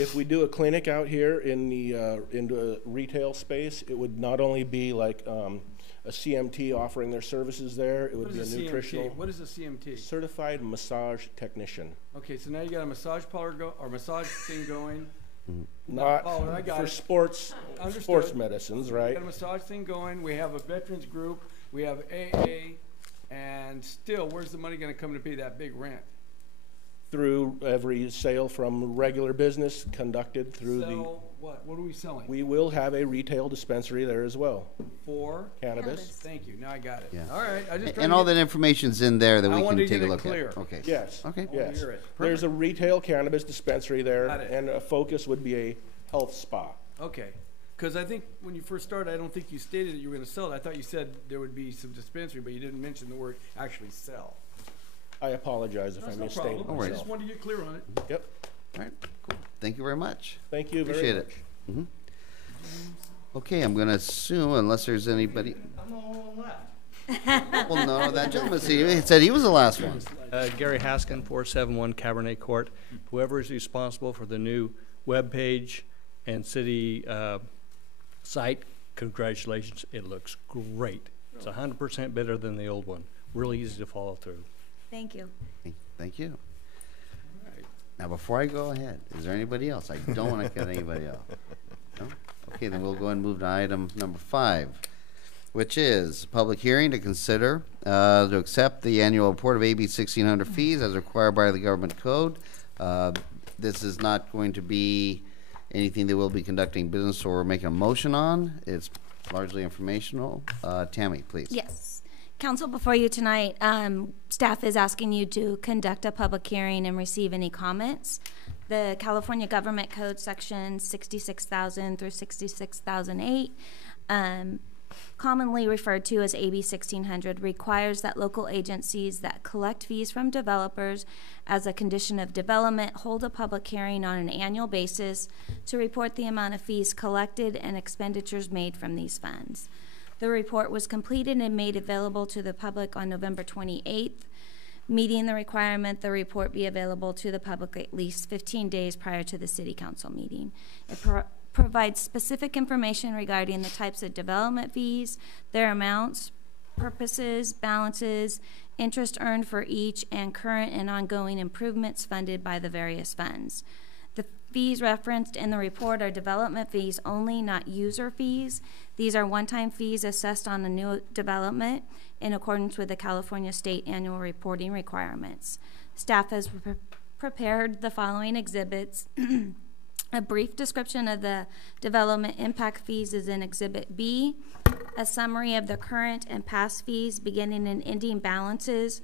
If we do a clinic out here in the retail space, it would not only be like a CMT offering their services there. It would be a nutritional. What is a CMT? Certified massage technician. Okay, so now you got a massage parlor or massage thing going. Not Oh, I got for it. sports Understood. medicines, We right? got a massage thing going. We have a veterans group. We have AA, and still, where's the money going to come to pay that big rent? Through every sale from regular business conducted through the. What? What are we selling? We will have a retail dispensary there as well. For Cannabis. Thank you. Now I got it. Yeah. All right. I just And all that information's in there that I we wanted can to take a get it look clear. at. Okay. Yes. Okay. Yes. hear it. There's a retail cannabis dispensary there, Got it. and a focus would be a health spa. Okay. Because I think when you first started, I don't think you stated that you were going to sell it. I thought you said there would be some dispensary, but you didn't mention the word actually sell. I apologize if That's I no misstated problem. I myself. just wanted to get clear on it. Yep. All right. Cool. Thank you very much. Thank you very Appreciate much. it. Mhm. Okay, I'm going to assume, unless there's anybody. I'm the only one left. Well, no, that gentleman said he was the last one. Gary Haskin, 471 Cabernet Court. Whoever is responsible for the new webpage and city site, congratulations. It looks great. It's 100% better than the old one. Really easy to follow through. Thank you. Thank you. Now, before I go ahead, is there anybody else? I don't want to cut anybody off. No? Okay, then we'll go ahead and move to item number 5, which is public hearing to consider to accept the annual report of AB 1600 fees as required by the government code. This is not going to be anything that we'll be conducting business or making a motion on. It's largely informational. Tammy, please. Yes. Council, before you tonight, staff is asking you to conduct a public hearing and receive any comments. The California Government Code Section 66,000 through 66,008, commonly referred to as AB 1600, requires that local agencies that collect fees from developers as a condition of development hold a public hearing on an annual basis to report the amount of fees collected and expenditures made from these funds. The report was completed and made available to the public on November 28th. Meeting the requirement, the report be available to the public at least 15 days prior to the city council meeting. It provides specific information regarding the types of development fees, their amounts, purposes, balances, interest earned for each, and current and ongoing improvements funded by the various funds. The fees referenced in the report are development fees only, not user fees. These are one-time fees assessed on a new development in accordance with the California State Annual Reporting requirements. Staff has prepared the following exhibits. A brief description of the development impact fees is in Exhibit B. A summary of the current and past fees, beginning and ending balances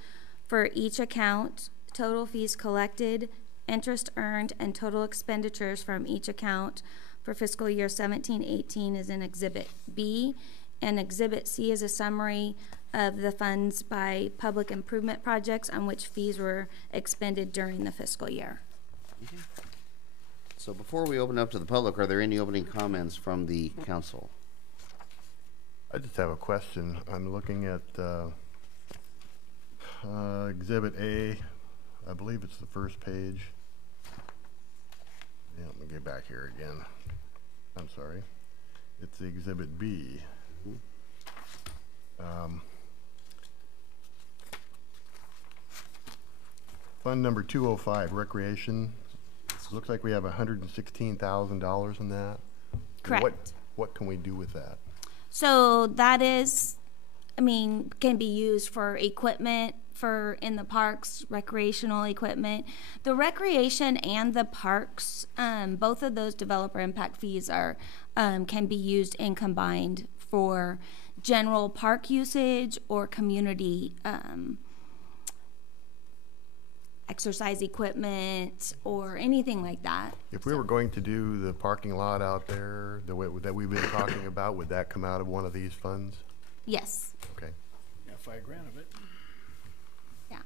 for each account, total fees collected, interest earned, and total expenditures from each account for fiscal year 17-18 is in Exhibit B. And Exhibit C is a summary of the funds by public improvement projects on which fees were expended during the fiscal year. So before we open up to the public, are there any opening comments from the council? I just have a question. I'm looking at Exhibit A. I believe it's the first page. Yeah, let me get back here again. I'm sorry. It's the Exhibit B. Fund number 205, Recreation. Looks like we have $116,000 in that. Correct. What can we do with that? So that is, can be used for equipment for in the parks, recreational equipment. The recreation and the parks, both of those developer impact fees are can be used and combined for general park usage or community exercise equipment or anything like that. If we were going to do the parking lot out there the way that we've been talking about, would that come out of one of these funds? Yes. Okay. Yeah, $5,000 of it. Yeah.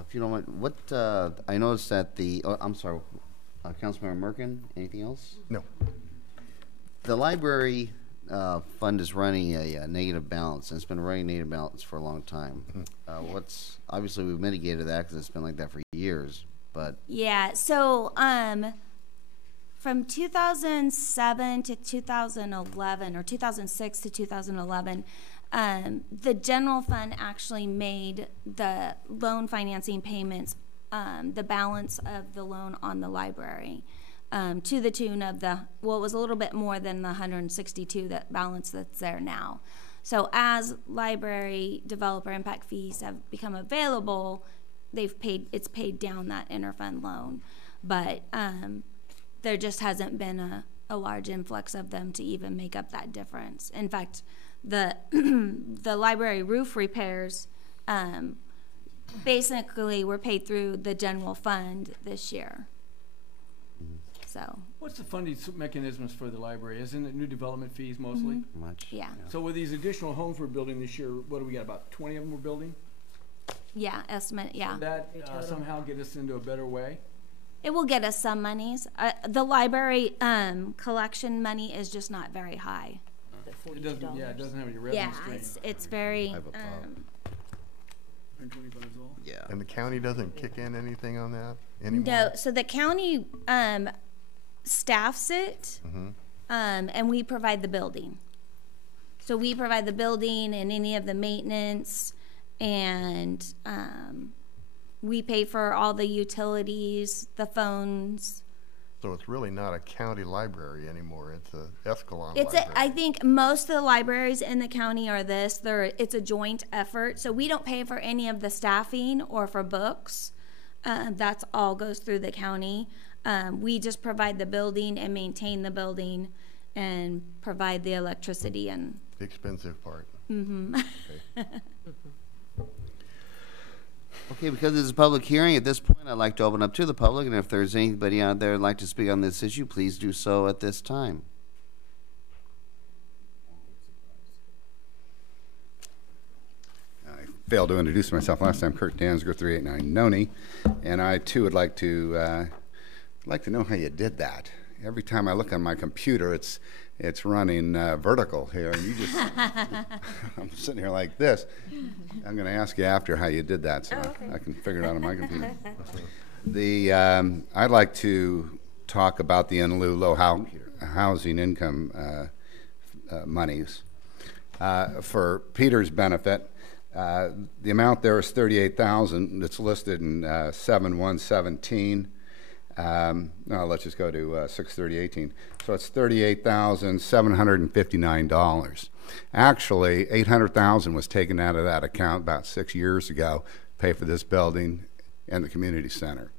If you don't mind, what I noticed that the I'm sorry, Councilmember Merkin. Anything else? No. The library fund is running a negative balance, and it's been running negative balance for a long time. What's obviously we've mitigated that because it's been like that for years. But yeah, so from 2007 to 2011, or 2006 to 2011, the general fund actually made the loan financing payments, the balance of the loan on the library. To the tune of it was a little bit more than the 162 that balance that's there now. So as library developer impact fees have become available, it's paid down that interfund loan. but there just hasn't been a large influx of them to even make up that difference. In fact, the the library roof repairs basically were paid through the general fund this year. So. What's the funding mechanisms for the library? Isn't it new development fees mostly? Much. Yeah. So with these additional homes we're building this year, what do we got, about 20 of them we're building? Yeah, estimate, yeah. Would that somehow get us into a better way? It will get us some monies. The library collection money is just not very high. It doesn't, yeah, it doesn't have any revenue Yeah, stream. it's very, Yeah. And the county doesn't kick in anything on that anymore? no, so the county staffs it, and we provide the building. So we provide the building and any of the maintenance, and we pay for all the utilities, the phones. So it's really not a county library anymore, it's a Escalon It's library. I think most of the libraries in the county are this. It's a joint effort. So we don't pay for any of the staffing or for books. That's all goes through the county. We just provide the building and maintain the building and provide the electricity and. The expensive part. Okay, because this is a public hearing, at this point, I'd like to open up to the public, and if there's anybody out there who'd like to speak on this issue, please do so at this time. I failed to introduce myself last time. Kurt Dansger, 389 Noni, and I too would like to know how you did that. Every time I look on my computer, it's running vertical here, and you just I'm sitting here like this. I'm going to ask you after how you did that, so I can figure it out on my computer. I'd like to talk about the in lieu low housing income monies for Peter's benefit. The amount there is $38,000. It's listed in 7/117. No, let's just go to 6/30/18. So it's $38,759. Actually, $800,000 was taken out of that account about 6 years ago, to pay for this building and the community center.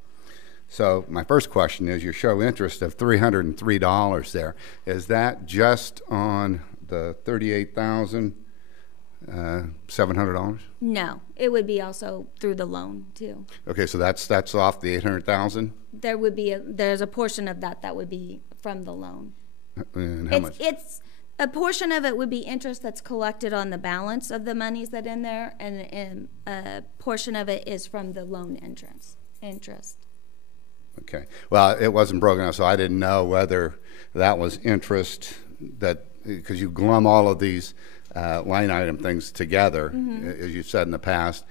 So my first question is, you show interest of $303 there. Is that just on the $38,700? No, it would be also through the loan too. Okay, so that's off the $800,000. There's a portion of that would be from the loan. And how much? It's a portion of it would be interest that's collected on the balance of the monies that in there, and a portion of it is from the loan interest. Okay. Well, it wasn't broken up, so I didn't know whether that was interest because you glum all of these line item things together, as you've said in the past,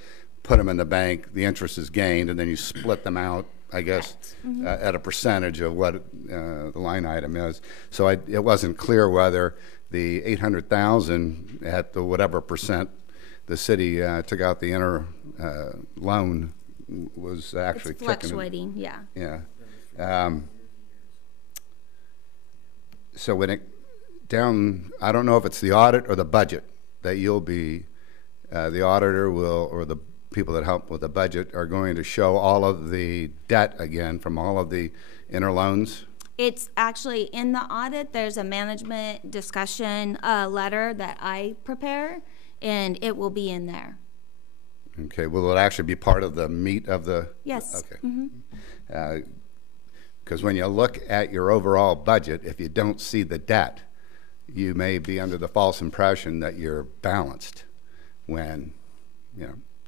put them in the bank, the interest is gained, and then you split them out, I guess, at a percentage of what the line item is. So it wasn't clear whether the $800,000 at the whatever percent the city took out the inner loan was actually it's fluctuating, yeah. Yeah. So when it down, I don't know if it's the audit or the budget that you'll be, the auditor will, or the people that help with the budget are going to show all of the debt again from all of the inner loans? It's actually in the audit, there's a management discussion letter that I prepare, and it will be in there. Okay, will it actually be part of the meat of the? Yes. Okay. Because when you look at your overall budget, if you don't see the debt, you may be under the false impression that you're balanced when,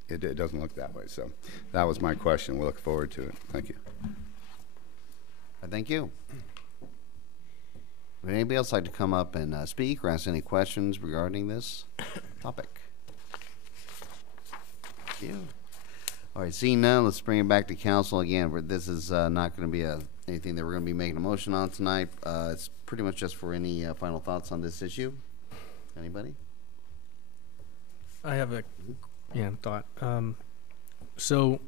it doesn't look that way. So that was my question. We'll look forward to it. Thank you. Thank you. Would anybody else like to come up and speak or ask any questions regarding this topic? Thank you. All right, seeing none, let's bring it back to council again. This is not going to be anything that we're going to be making a motion on tonight. It's pretty much just for any final thoughts on this issue. Anybody? I have a thought. So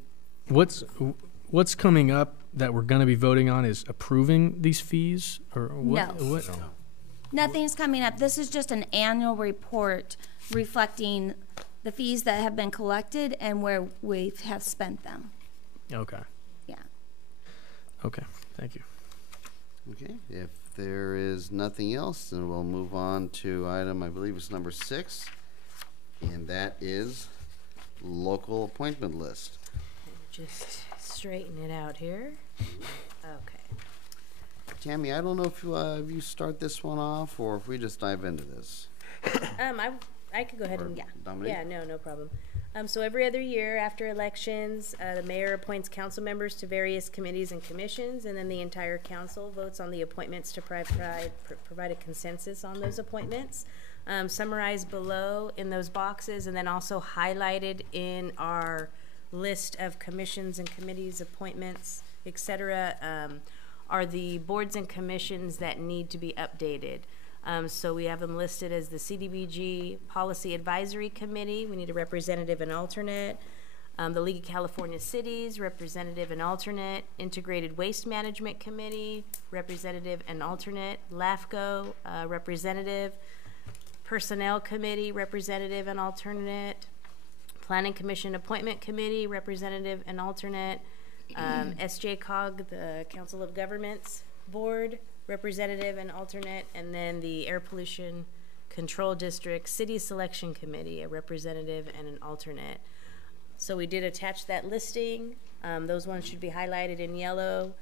what's coming up that we're going to be voting on is approving these fees, or what? No. What? Nothing's coming up. This is just an annual report reflecting the fees that have been collected and where we have spent them. Okay. Yeah. Okay, thank you. Okay, if there is nothing else, then we'll move on to item, I believe it's number 6, and that is local appointment list. Just straighten it out here. Okay. Tammy, I don't know if you start this one off or if we just dive into this. I could go ahead and, yeah. Dominique? Yeah, no problem. So every other year after elections, the mayor appoints council members to various committees and commissions, and then the entire council votes on the appointments to provide a consensus on those appointments. Summarized below in those boxes, and then also highlighted in our list of commissions and committees, appointments, etc., are the boards and commissions that need to be updated. So we have them listed as the CDBG Policy Advisory Committee. We need a representative and alternate. The League of California Cities, representative and alternate. Integrated Waste Management Committee, representative and alternate. LAFCO, representative. Personnel Committee, representative and alternate. Planning Commission Appointment Committee, representative and alternate. SJCOG, the Council of Governments Board, representative and alternate, and then the Air Pollution Control District City Selection Committee, a representative and an alternate. So we did attach that listing. Those ones should be highlighted in yellow,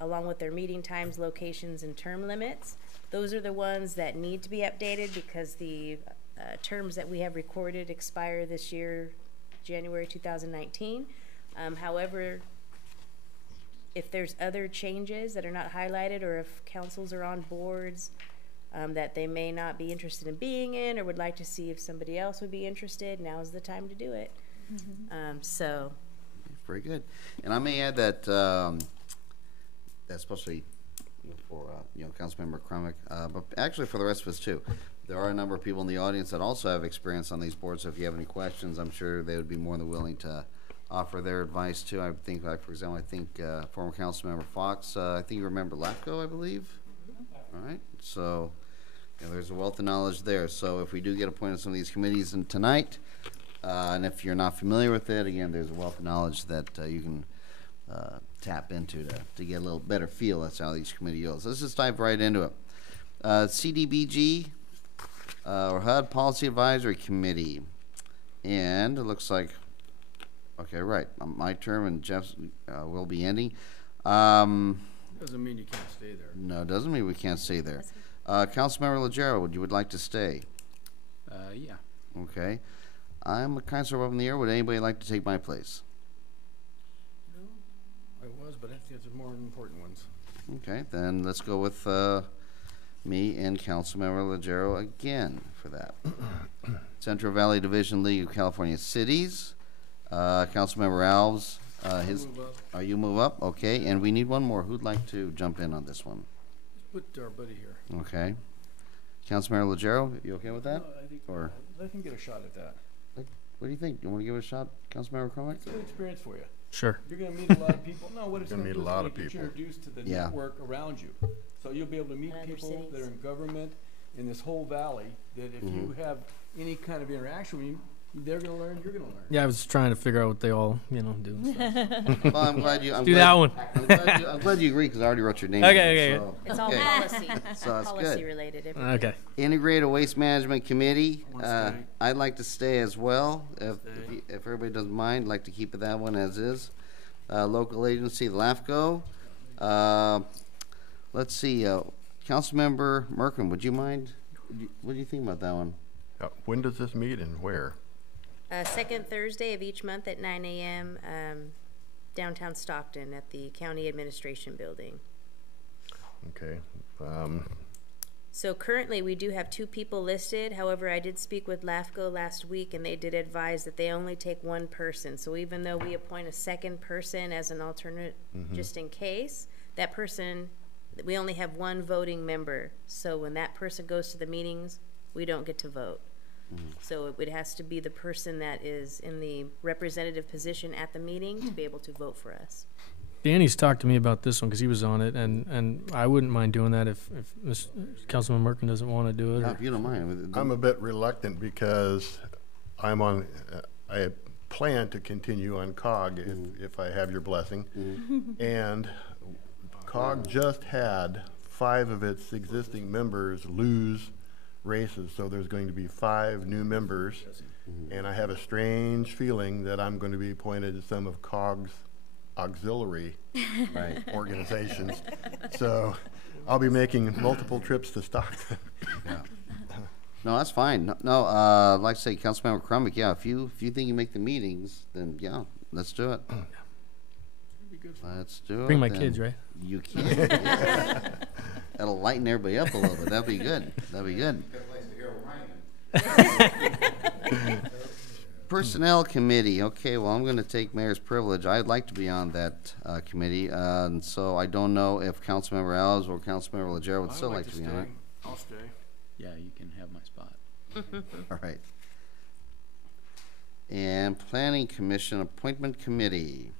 along with their meeting times, locations, and term limits. Those are the ones that need to be updated because the terms that we have recorded expire this year, January 2019. However, if there's other changes that are not highlighted, or if councils are on boards that they may not be interested in being in, or would like to see if somebody else would be interested, now's the time to do it. So. Very good. And I may add that, especially for Councilmember Crumick, but actually for the rest of us too. There are a number of people in the audience that also have experience on these boards, so if you have any questions, I'm sure they would be more than willing to offer their advice too. I think, like, for example, former Councilmember Fox, I think you remember LAFCO, I believe. All right, so there's a wealth of knowledge there. So if we do get appointed to some of these committees tonight, and if you're not familiar with it, again, there's a wealth of knowledge that you can tap into to get a little better feel. That's how each committee goes. Let's just dive right into it. CDBG, or HUD Policy Advisory Committee, and it looks like. Okay, right. My term and Jeff's will be ending. Doesn't mean you can't stay there. No, it doesn't mean we can't stay there. Councilmember Legero, you would like to stay? Yeah. Okay. I'm kind of sort of up in the air. Would anybody like to take my place? No, I was, but I think there's more important ones. Okay, then let's go with me and Councilmember Legero again for that. Central Valley Division League of California Cities. Councilmember Alves, you move up, okay, and we need one more. Who'd like to jump in on this one? Let's put our buddy here. Okay. Councilmember Legero, you okay with that? No, I think or let him get a shot at that. What do you think? You want to give it a shot, Councilmember Cromick? It's a good experience for you. Sure. You're going to meet a lot of people. No, what it's going to meet do a lot is of get you people. introduced to the network around you. So you'll be able to meet Other people cities. that are in government in this whole valley that if you have any kind of interaction with you, they're going to learn, you're going to learn. Yeah, I was trying to figure out what they all, do. And stuff. Well, I'm glad you. Do that one. I'm glad you agree because I already wrote your name. Okay, down, okay. so- It's all okay. policy. So that's Policy good. related. everything. Okay. Integrated Waste Management Committee. Wanna stay? I'd like to stay as well. If Stay. if everybody doesn't mind, I'd like to keep it that one as is. Local agency, LAFCO. Let's see. Councilmember Merkin, would you mind? What do you think about that one? When does this meet and where? Second Thursday of each month at 9 a.m. Downtown Stockton at the County Administration Building. Okay. So currently, we do have 2 people listed. However, I did speak with LAFCO last week, and they did advise that they only take 1 person. So even though we appoint a second person as an alternate, just in case, that person, we only have 1 voting member. So when that person goes to the meetings, we don't get to vote. So it has to be the person that is in the representative position at the meeting to be able to vote for us. Danny's talked to me about this one because he was on it, and I wouldn't mind doing that if Councilman Merkin doesn't want to do it. If you don't mind. I'm a bit reluctant because I'm on, I plan to continue on COG if I have your blessing. And COG just had 5 of its existing members lose races, so there's going to be 5 new members. And I have a strange feeling that I'm going to be appointed to some of COG's auxiliary organizations. So I'll be making multiple trips to Stockton. No, that's fine. No, like I say, Councilmember Crumick, yeah, if you think you make the meetings, then yeah, let's do it. Let's do it. Bring my then. kids, right? You can. Yeah. That'll lighten everybody up a little bit. That'd be good. That'd be good. Personnel Committee. Okay, well, I'm going to take Mayor's privilege. I'd like to be on that committee, and so I don't know if Councilmember Alves or Councilmember Legere would still like to be on it. I'll stay. Yeah, you can have my spot. All right. And Planning Commission Appointment Committee.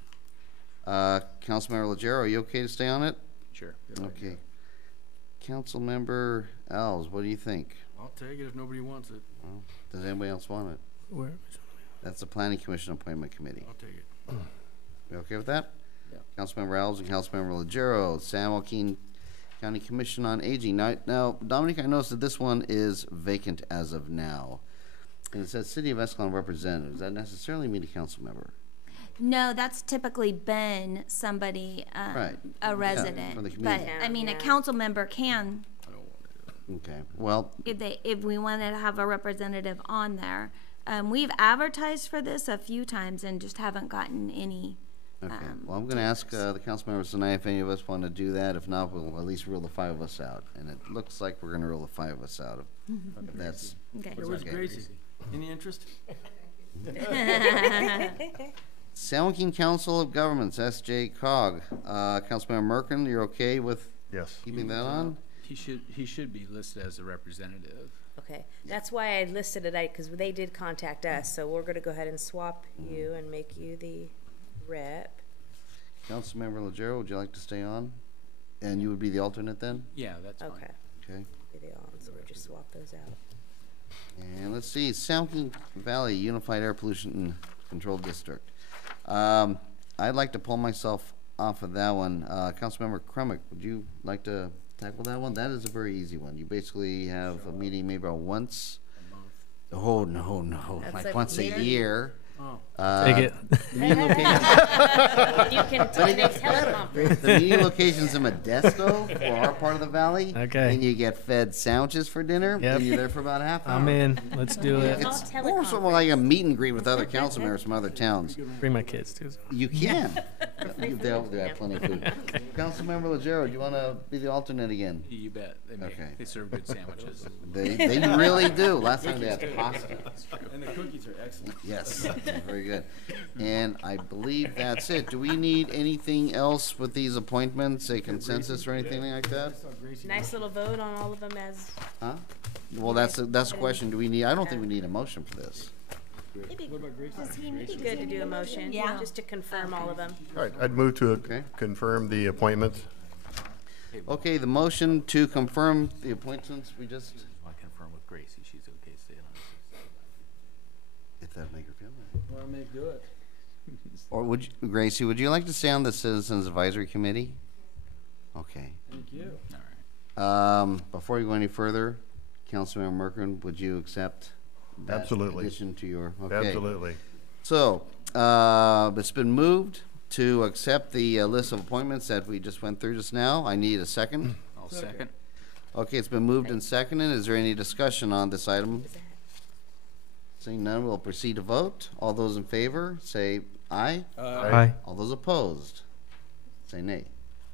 Councilmember Legere, are you okay to stay on it? Sure. Okay. Councilmember Alves, what do you think? I'll take it if nobody wants it. Well, does anybody else want it? Where? That's the Planning Commission Appointment Committee. I'll take it. You okay with that? Yeah. Councilmember Alves and Councilmember Legero, San Joaquin County Commission on Aging. Now, Dominic, I noticed that this one is vacant as of now. And it says City of Escalon Representative. Does that necessarily mean a council member? No, that's typically been somebody, Right. a resident. from the But, community. I mean, a Yeah. council member can, Okay, well, if we wanted to have a representative on there. We've advertised for this a few times and just haven't gotten any. okay. Well, I'm going to ask the council members tonight if any of us want to do that. If not, we'll at least rule the 5 of us out. And it looks like we're going to rule the 5 of us out. If that's Okay. Where's okay. Gracie? Any interest? San Joaquin Council of Governments, SJ COG. Councilmember Merkin, you're okay with Yes. keeping that on? He should be listed as a representative. Okay, that's why I listed it, because they did contact us, so we're gonna go ahead and swap you and make you the rep. Councilmember Legero, would you like to stay on? And you would be the alternate then? Yeah, that's fine. Okay, Okay. be the on, so we'll just swap those out. And let's see, San Joaquin Valley Unified Air Pollution Control District. I'd like to pull myself off of that one. Councilmember Crumick, would you like to tackle that one? That is a very easy one. You basically have a meeting maybe about once. Oh, no, That's like like once a year? year. Oh. Take it. The meeting location, You can teleconference. the meeting location's in Modesto for our part of the valley. Okay. And you get fed sandwiches for dinner. Yep. And you're there for about a half hour. I'm in. Let's do it. It's more sort of like a meet and greet with other council members from other towns. Bring my kids too. You can. They'll have plenty of food. Councilmember Legero, do you want to be the alternate again? You bet. Okay. They serve good sandwiches. They really do. Last time they had pasta. And the cookies are excellent. Yes, very good. And I believe that's it. Do we need anything else with these appointments, a consensus or anything like that? Nice little vote on all of them as, Huh? Well, that's the question. Do we need, I don't think we need a motion for this. it'd be good to do a motion, Yeah. just to confirm all of them. All right, I'd move to Okay. confirm the appointments. Okay, the motion to confirm the appointments, we just, I confirm with Gracie, she's okay staying on. if that make her feel better. Well, I may do it. Or would you, Gracie, would you like to stay on the Citizens Advisory Committee? Okay. Thank you. All right. Before you go any further, Councilmember Merkin, would you accept that Absolutely. addition to your, okay. Absolutely. So, it's been moved to accept the list of appointments that we just went through just now. I need a second. I'll second. Okay, it's been moved and seconded. Is there any discussion on this item? Seeing none, we'll proceed to vote. All those in favor, say aye. Aye. All those opposed, say nay.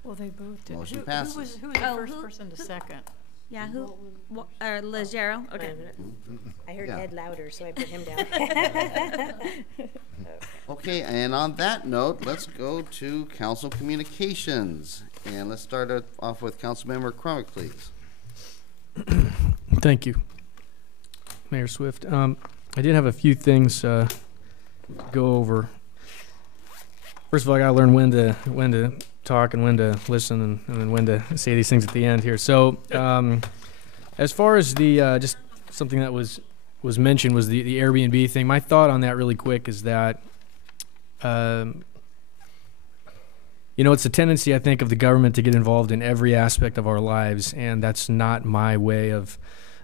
Well, they both did. Motion Who passes. was the Oh, first who- person to second? Yeah, or Legero? Wait a Okay. minute. I heard Yeah. Ed louder, so I put him down. Okay, and on that note, let's go to council communications. And let's start it off with Councilmember Crumick, please. Thank you, Mayor Swift. I did have a few things to go over. First of all, I gotta learn when to talk and when to listen and then when to say these things at the end here. So, as far as the just something that was was mentioned was the Airbnb thing. My thought on that really quick is that, it's a tendency, I think, of the government to get involved in every aspect of our lives, and that's not my way of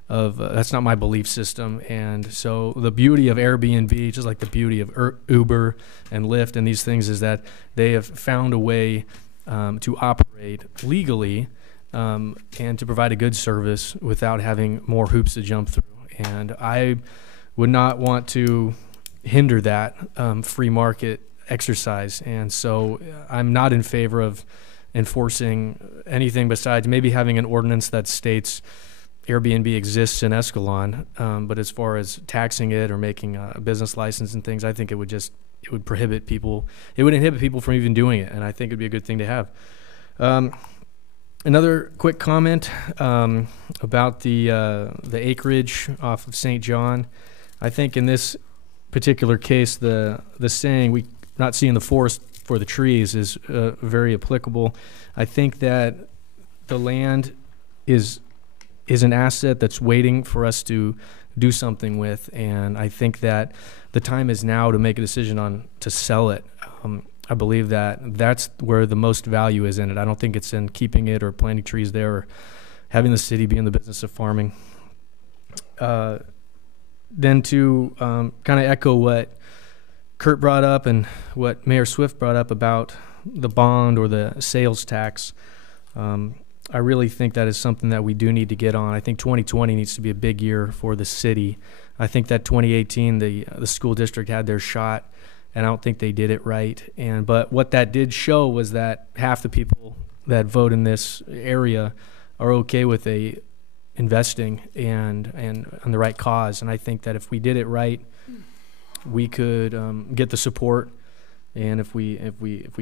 that's not my belief system. And so the beauty of Airbnb, just like the beauty of Uber and Lyft and these things, is that they have found a way to operate legally and to provide a good service without having more hoops to jump through. And I would not want to hinder that free market exercise. And so I'm not in favor of enforcing anything besides maybe having an ordinance that states Airbnb exists in Escalon. But as far as taxing it or making a business license and things, I think it would prohibit people. It would inhibit people from even doing it. And I think it'd be a good thing to have. Another quick comment about the acreage off of St. John. I think in this particular case, the saying "we not seeing the forest for the trees" is very applicable. I think that the land is an asset that's waiting for us to do something with, and I think that the time is now to make a decision on to sell it. I believe that that's where the most value is in it. I don't think it's in keeping it or planting trees there or having the city be in the business of farming. Then to kind of echo what Kurt brought up and what Mayor Swift brought up about the bond or the sales tax, I really think that is something that we do need to get on. I think 2020 needs to be a big year for the city. I think that 2018, the school district had their shot, and I don't think they did it right. But what that did show was that half the people that vote in this area are okay with investing and on the right cause. And I think that if we did it right, we could get the support. And if we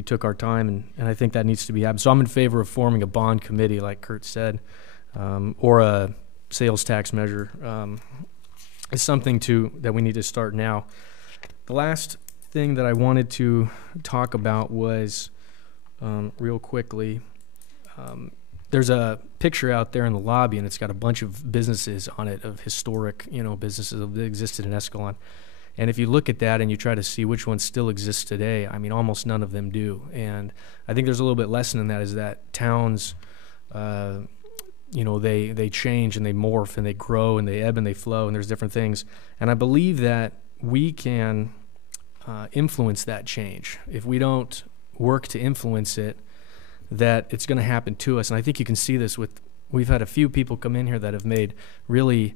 took our time, and I think that needs to be happening. So I'm in favor of forming a bond committee, like Kurt said, or a sales tax measure. It's something that we need to start now. The last thing that I wanted to talk about was, real quickly, there's a picture out there in the lobby, and it's got a bunch of businesses on it, of historic, businesses that existed in Escalon. And if you look at that and you try to see which ones still exist today, I mean, almost none of them do. And I think there's a little bit lesson in that, is that towns, they change and they morph and they grow and they ebb and they flow, and there's different things. And I believe that we can influence that change. If we don't work to influence it, that it's going to happen to us. And I think you can see this we've had a few people come in here that have made really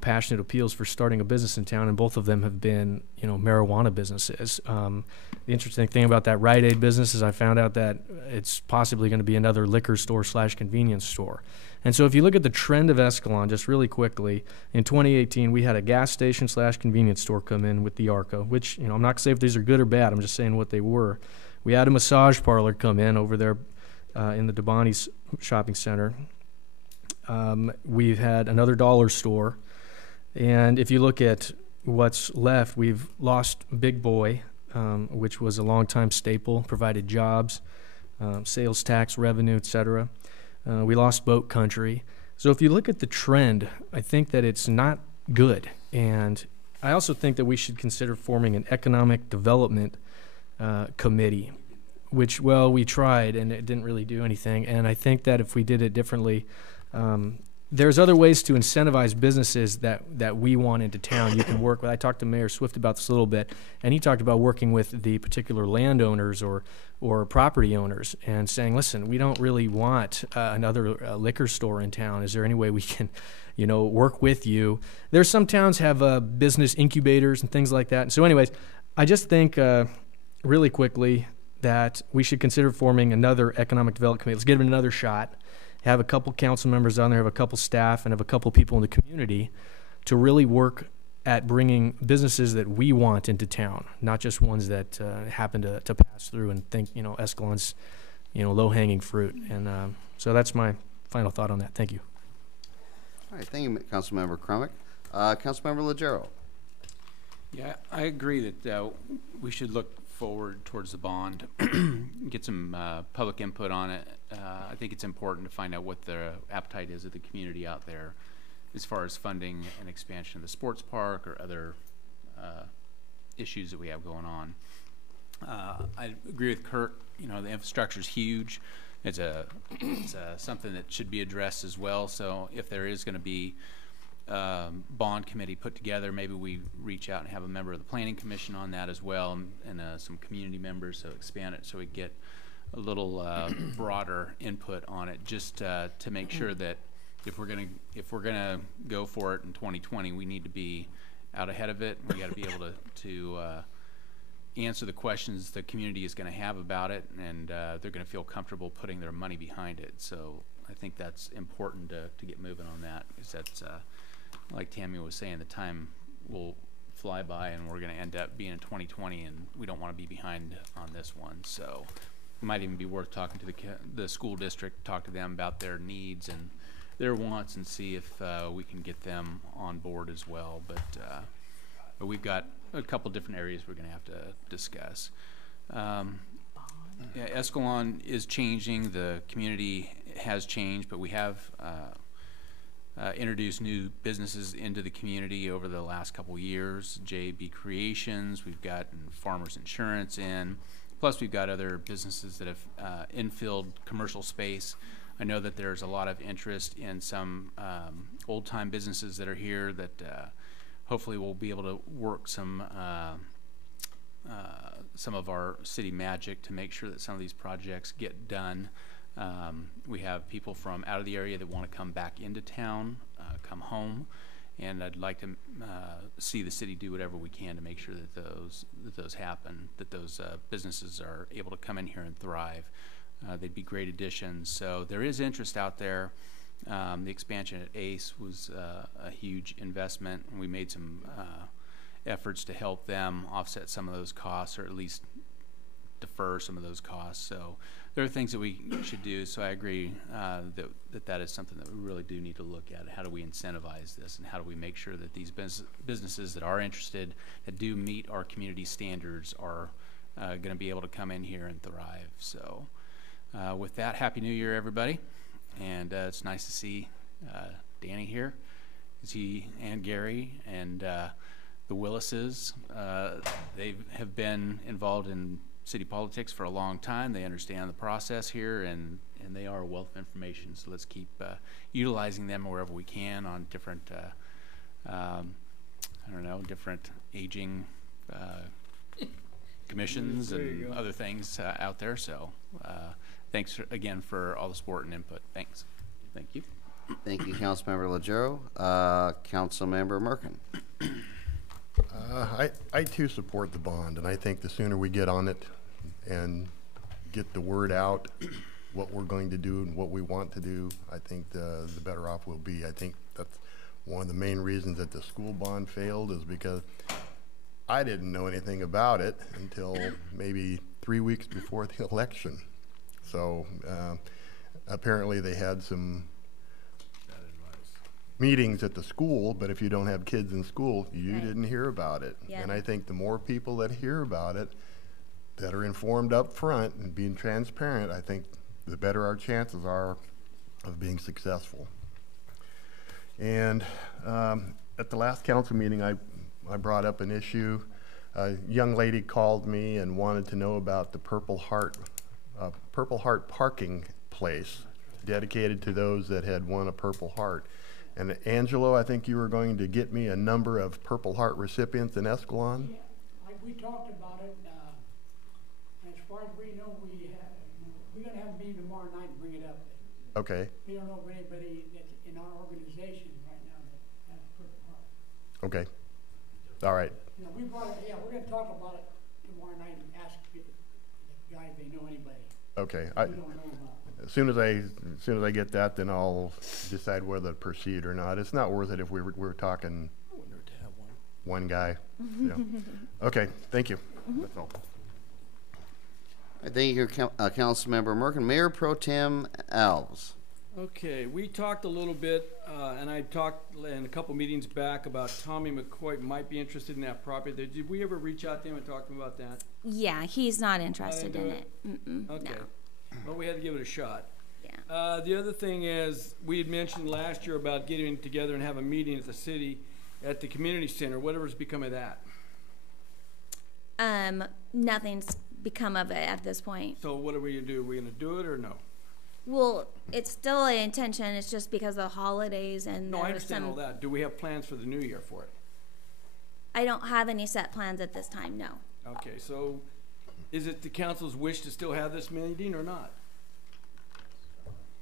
passionate appeals for starting a business in town, and both of them have been, marijuana businesses. The interesting thing about that Rite Aid business is I found out that it's possibly going to be another liquor store / convenience store. And so if you look at the trend of Escalon, just really quickly, in 2018, we had a gas station / convenience store come in with the ARCA, which, I'm not going to say if these are good or bad, I'm just saying what they were. We had a massage parlor come in over there in the DeBonni's shopping center. We've had another dollar store. And if you look at what's left, we've lost Big Boy, which was a longtime staple, provided jobs, sales tax revenue, etc. We lost Boat Country. So if you look at the trend, I think that it's not good. And I also think that we should consider forming an economic development committee, which, we tried and it didn't really do anything. And I think that if we did it differently, there's other ways to incentivize businesses that we want into town. You can work with, I talked to Mayor Swift about this a little bit, and he talked about working with the particular landowners or property owners and saying, listen, we don't really want another liquor store in town. Is there any way we can, work with you? There's some towns have business incubators and things like that. And so anyways, I just think really quickly that we should consider forming another economic development committee. Let's give it another shot. Have a couple council members on there, have a couple staff, and have a couple people in the community to really work at bringing businesses that we want into town, not just ones that happen to pass through and think, Escalon's, low-hanging fruit. And so that's my final thought on that. Thank you. All right, thank you, Councilmember Crumick. Councilmember Legero. Yeah, I agree that we should look forward towards the bond, get some public input on it. I think it's important to find out what the appetite is of the community out there. as far as funding and expansion of the sports park or other issues that we have going on. I agree with Kurt. You know, the infrastructure is huge. It's something that should be addressed as well. So if there is going to be bond committee put together, maybe we reach out and have a member of the planning commission on that as well, and some community members, so expand it so we get a little broader input on it, just to make sure that if we're gonna go for it in 2020, we need to be out ahead of it. We got to be able to answer the questions the community is going to have about it, and they're going to feel comfortable putting their money behind it. So I think that's important to get moving on that, because that's like Tammy was saying, the time will fly by and we're going to end up being in 2020, and we don't want to be behind on this one. So it might even be worth talking to the school district, talk to them about their needs and their wants, and see if we can get them on board as well. But we've got a couple different areas we're going to have to discuss. Yeah, Escalon is changing. The community has changed, but we have introduced new businesses into the community over the last couple years. JB Creations, we've got Farmers Insurance in. Plus, we've got other businesses that have infilled commercial space. I know that there's a lot of interest in some old-time businesses that are here that hopefully we'll be able to work some of our city magic to make sure that some of these projects get done. We have people from out of the area that want to come back into town, come home, and I'd like to see the city do whatever we can to make sure that those happen, that those businesses are able to come in here and thrive. They'd be great additions. So there is interest out there. The expansion at ACE was a huge investment, and we made some efforts to help them offset some of those costs, or at least defer some of those costs. So there are things that we should do. So I agree that is something that we really do need to look at. How do we incentivize this, and how do we make sure that these businesses that are interested, that do meet our community standards, are going to be able to come in here and thrive. So with that, Happy New Year, everybody. And it's nice to see Danny here, and Gary, and the Willises. They have been involved in city politics for a long time. They understand the process here, and they are a wealth of information. So let's keep utilizing them wherever we can on different, different aging commissions and other things out there. So thanks again for all the support and input. Thanks. Thank you. Thank you, Councilmember Legero. Councilmember Merkin. I too support the bond, and I think the sooner we get on it and get the word out, what we're going to do and what we want to do, I think the better off we'll be. I think that's one of the main reasons that the school bond failed, is because I didn't know anything about it until maybe 3 weeks before the election. So apparently they had some meetings at the school, but if you don't have kids in school, you didn't hear about it. Yeah. And I think the more people that hear about it, that are informed up front and being transparent, I think the better our chances are of being successful. And at the last council meeting, I brought up an issue. A young lady called me and wanted to know about the Purple Heart parking place dedicated to those that had won a Purple Heart. And Angelo, I think you were going to get me a number of Purple Heart recipients in Escalon. Yeah, we talked about it. As far as we know, we're going to have a meeting tomorrow night and bring it up. Okay. We don't know of anybody that's in our organization right now that has Purple Heart. Okay. All right. You know, we brought it. Yeah, we're going to talk about it tomorrow night and ask the guys if they know anybody. Okay. We don't know about. As soon as I get that, then I'll decide whether to proceed or not. It's not worth it if we're talking one guy. Yeah. Okay. Thank you. That's all. Thank you, Councilmember Merkin. Mayor Pro Tem Alves. Okay, we talked a little bit, and I talked in a couple meetings back about Tommy McCoy might be interested in that property. Did we ever reach out to him and talk to him about that? Yeah, he's not interested in it. Okay. No. Well, we had to give it a shot. Yeah. The other thing is, we had mentioned last year about getting together and have a meeting at the city, at the community center. Whatever's become of that. Nothing's become of it at this point. So what are we gonna do? Are we gonna do it or no? Well, it's still an intention. It's just because of the holidays and No, there I was understand all some. that. Do we have plans for the new year for it? I don't have any set plans at this time. No. Okay, so is it the council's wish to still have this meeting or not?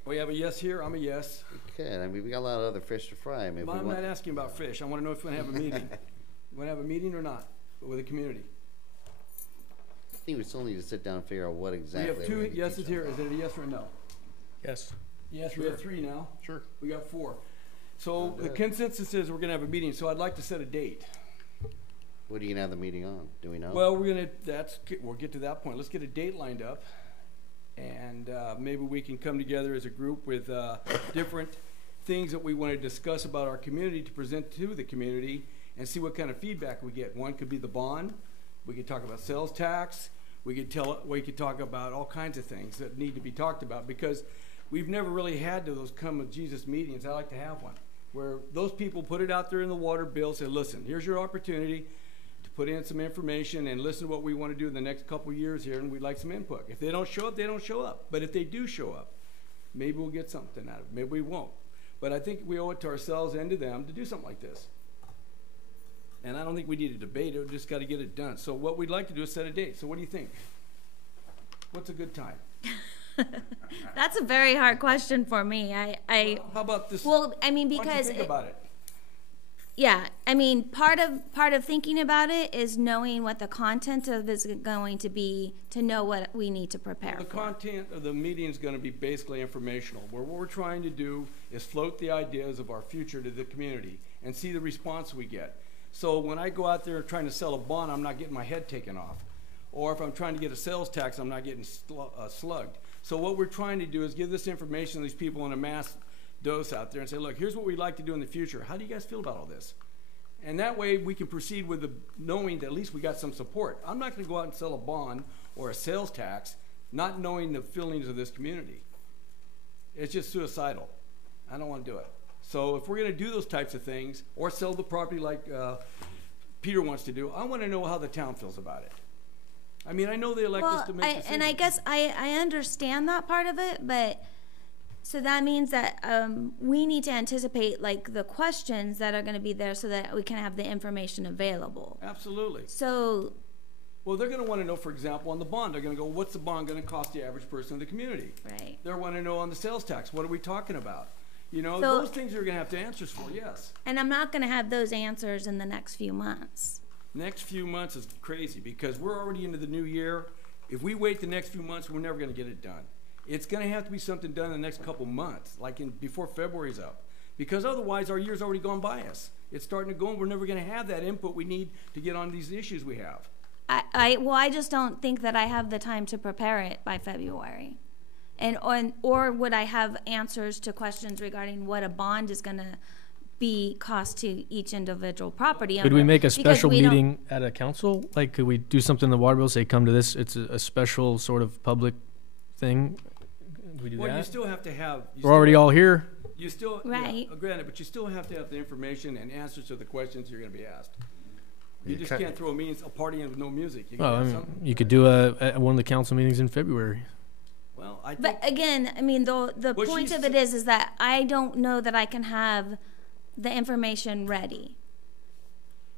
We have a yes here. I'm a yes. Okay, I mean, we got a lot of other fish to fry. Maybe But I'm not asking about fish. I want to know if we're going to have a meeting. You want to have a meeting or not with the community? I think we still need to sit down and figure out what exactly. We have two yeses here. Is it a yes or a no? Yes. Yes, we have three now. Sure. We got four. So the consensus is we're going to have a meeting. So I'd like to set a date. What are you gonna have the meeting on? Do we know? Well, we'll get to that point. Let's get a date lined up, and maybe we can come together as a group with different things that we want to discuss about our community to present to the community and see what kind of feedback we get. One could be the bond. We could talk about sales tax. We could talk about all kinds of things that need to be talked about, because we've never really had those come with Jesus meetings. I like to have one where those people put it out there in the water bill, say, listen, here's your opportunity to put in some information and listen to what we want to do in the next couple of years here, and we'd like some input. If they don't show up, they don't show up. But if they do show up, maybe we'll get something out of it. Maybe we won't. But I think we owe it to ourselves and to them to do something like this. And I don't think we need a debate. We just got to get it done. So what we'd like to do is set a date. So what do you think? What's a good time? That's a very hard question for me. How about this? Well, I mean, Why don't you because think about it? yeah, I mean, part of thinking about it is knowing what the content of is going to be, to know what we need to prepare The for. content of the meeting is going to be basically informational, where what we're trying to do is float the ideas of our future to the community and see the response we get. So when I go out there trying to sell a bond, I'm not getting my head taken off. Or if I'm trying to get a sales tax, I'm not getting slugged. So what we're trying to do is give this information to these people in a mass dose out there and say, look, here's what we'd like to do in the future. How do you guys feel about all this? And that way we can proceed with the knowing that at least we got some support. I'm not going to go out and sell a bond or a sales tax not knowing the feelings of this community. It's just suicidal. I don't want to do it. So if we're going to do those types of things or sell the property like Peter wants to do, I want to know how the town feels about it. I mean, I know they elect us to make decisions. And I guess I understand that part of it, but so that means that we need to anticipate like the questions that are going to be there so that we can have the information available. Absolutely. So, well, they're going to want to know, for example, on the bond, they're going to go, what's the bond going to cost the average person in the community? right. They want to know on the sales tax, what are we talking about? You know, So- those things you're going to have to answers for, yes. And I'm not going to have those answers in the next few months. Next few months is crazy because we're already into the new year. If we wait the next few months, we're never going to get it done. It's going to have to be something done in the next couple months, like before February's up. Because otherwise, our year's already gone by us. It's starting to go, and we're never going to have that input we need to get on these issues we have. I just don't think that I have the time to prepare it by February. Or would I have answers to questions regarding what a bond is going to be cost to each individual property owner? Could we make a Because special we don't- meeting at a council? Like, could we do something in the water bill, say, come to this, it's a special sort of public thing? Could we do Well, you that? still have to have. We're already all here. You still, Right. yeah, granted, but you still have to have the information and answers to the questions you're going to be asked. You You just can't- can't throw a party in with no music. You Well, I gotta have mean, something. you could do one of the council meetings in February. Well, I think, But again, I mean, the What point she's of it is that I don't know that I can have the information ready.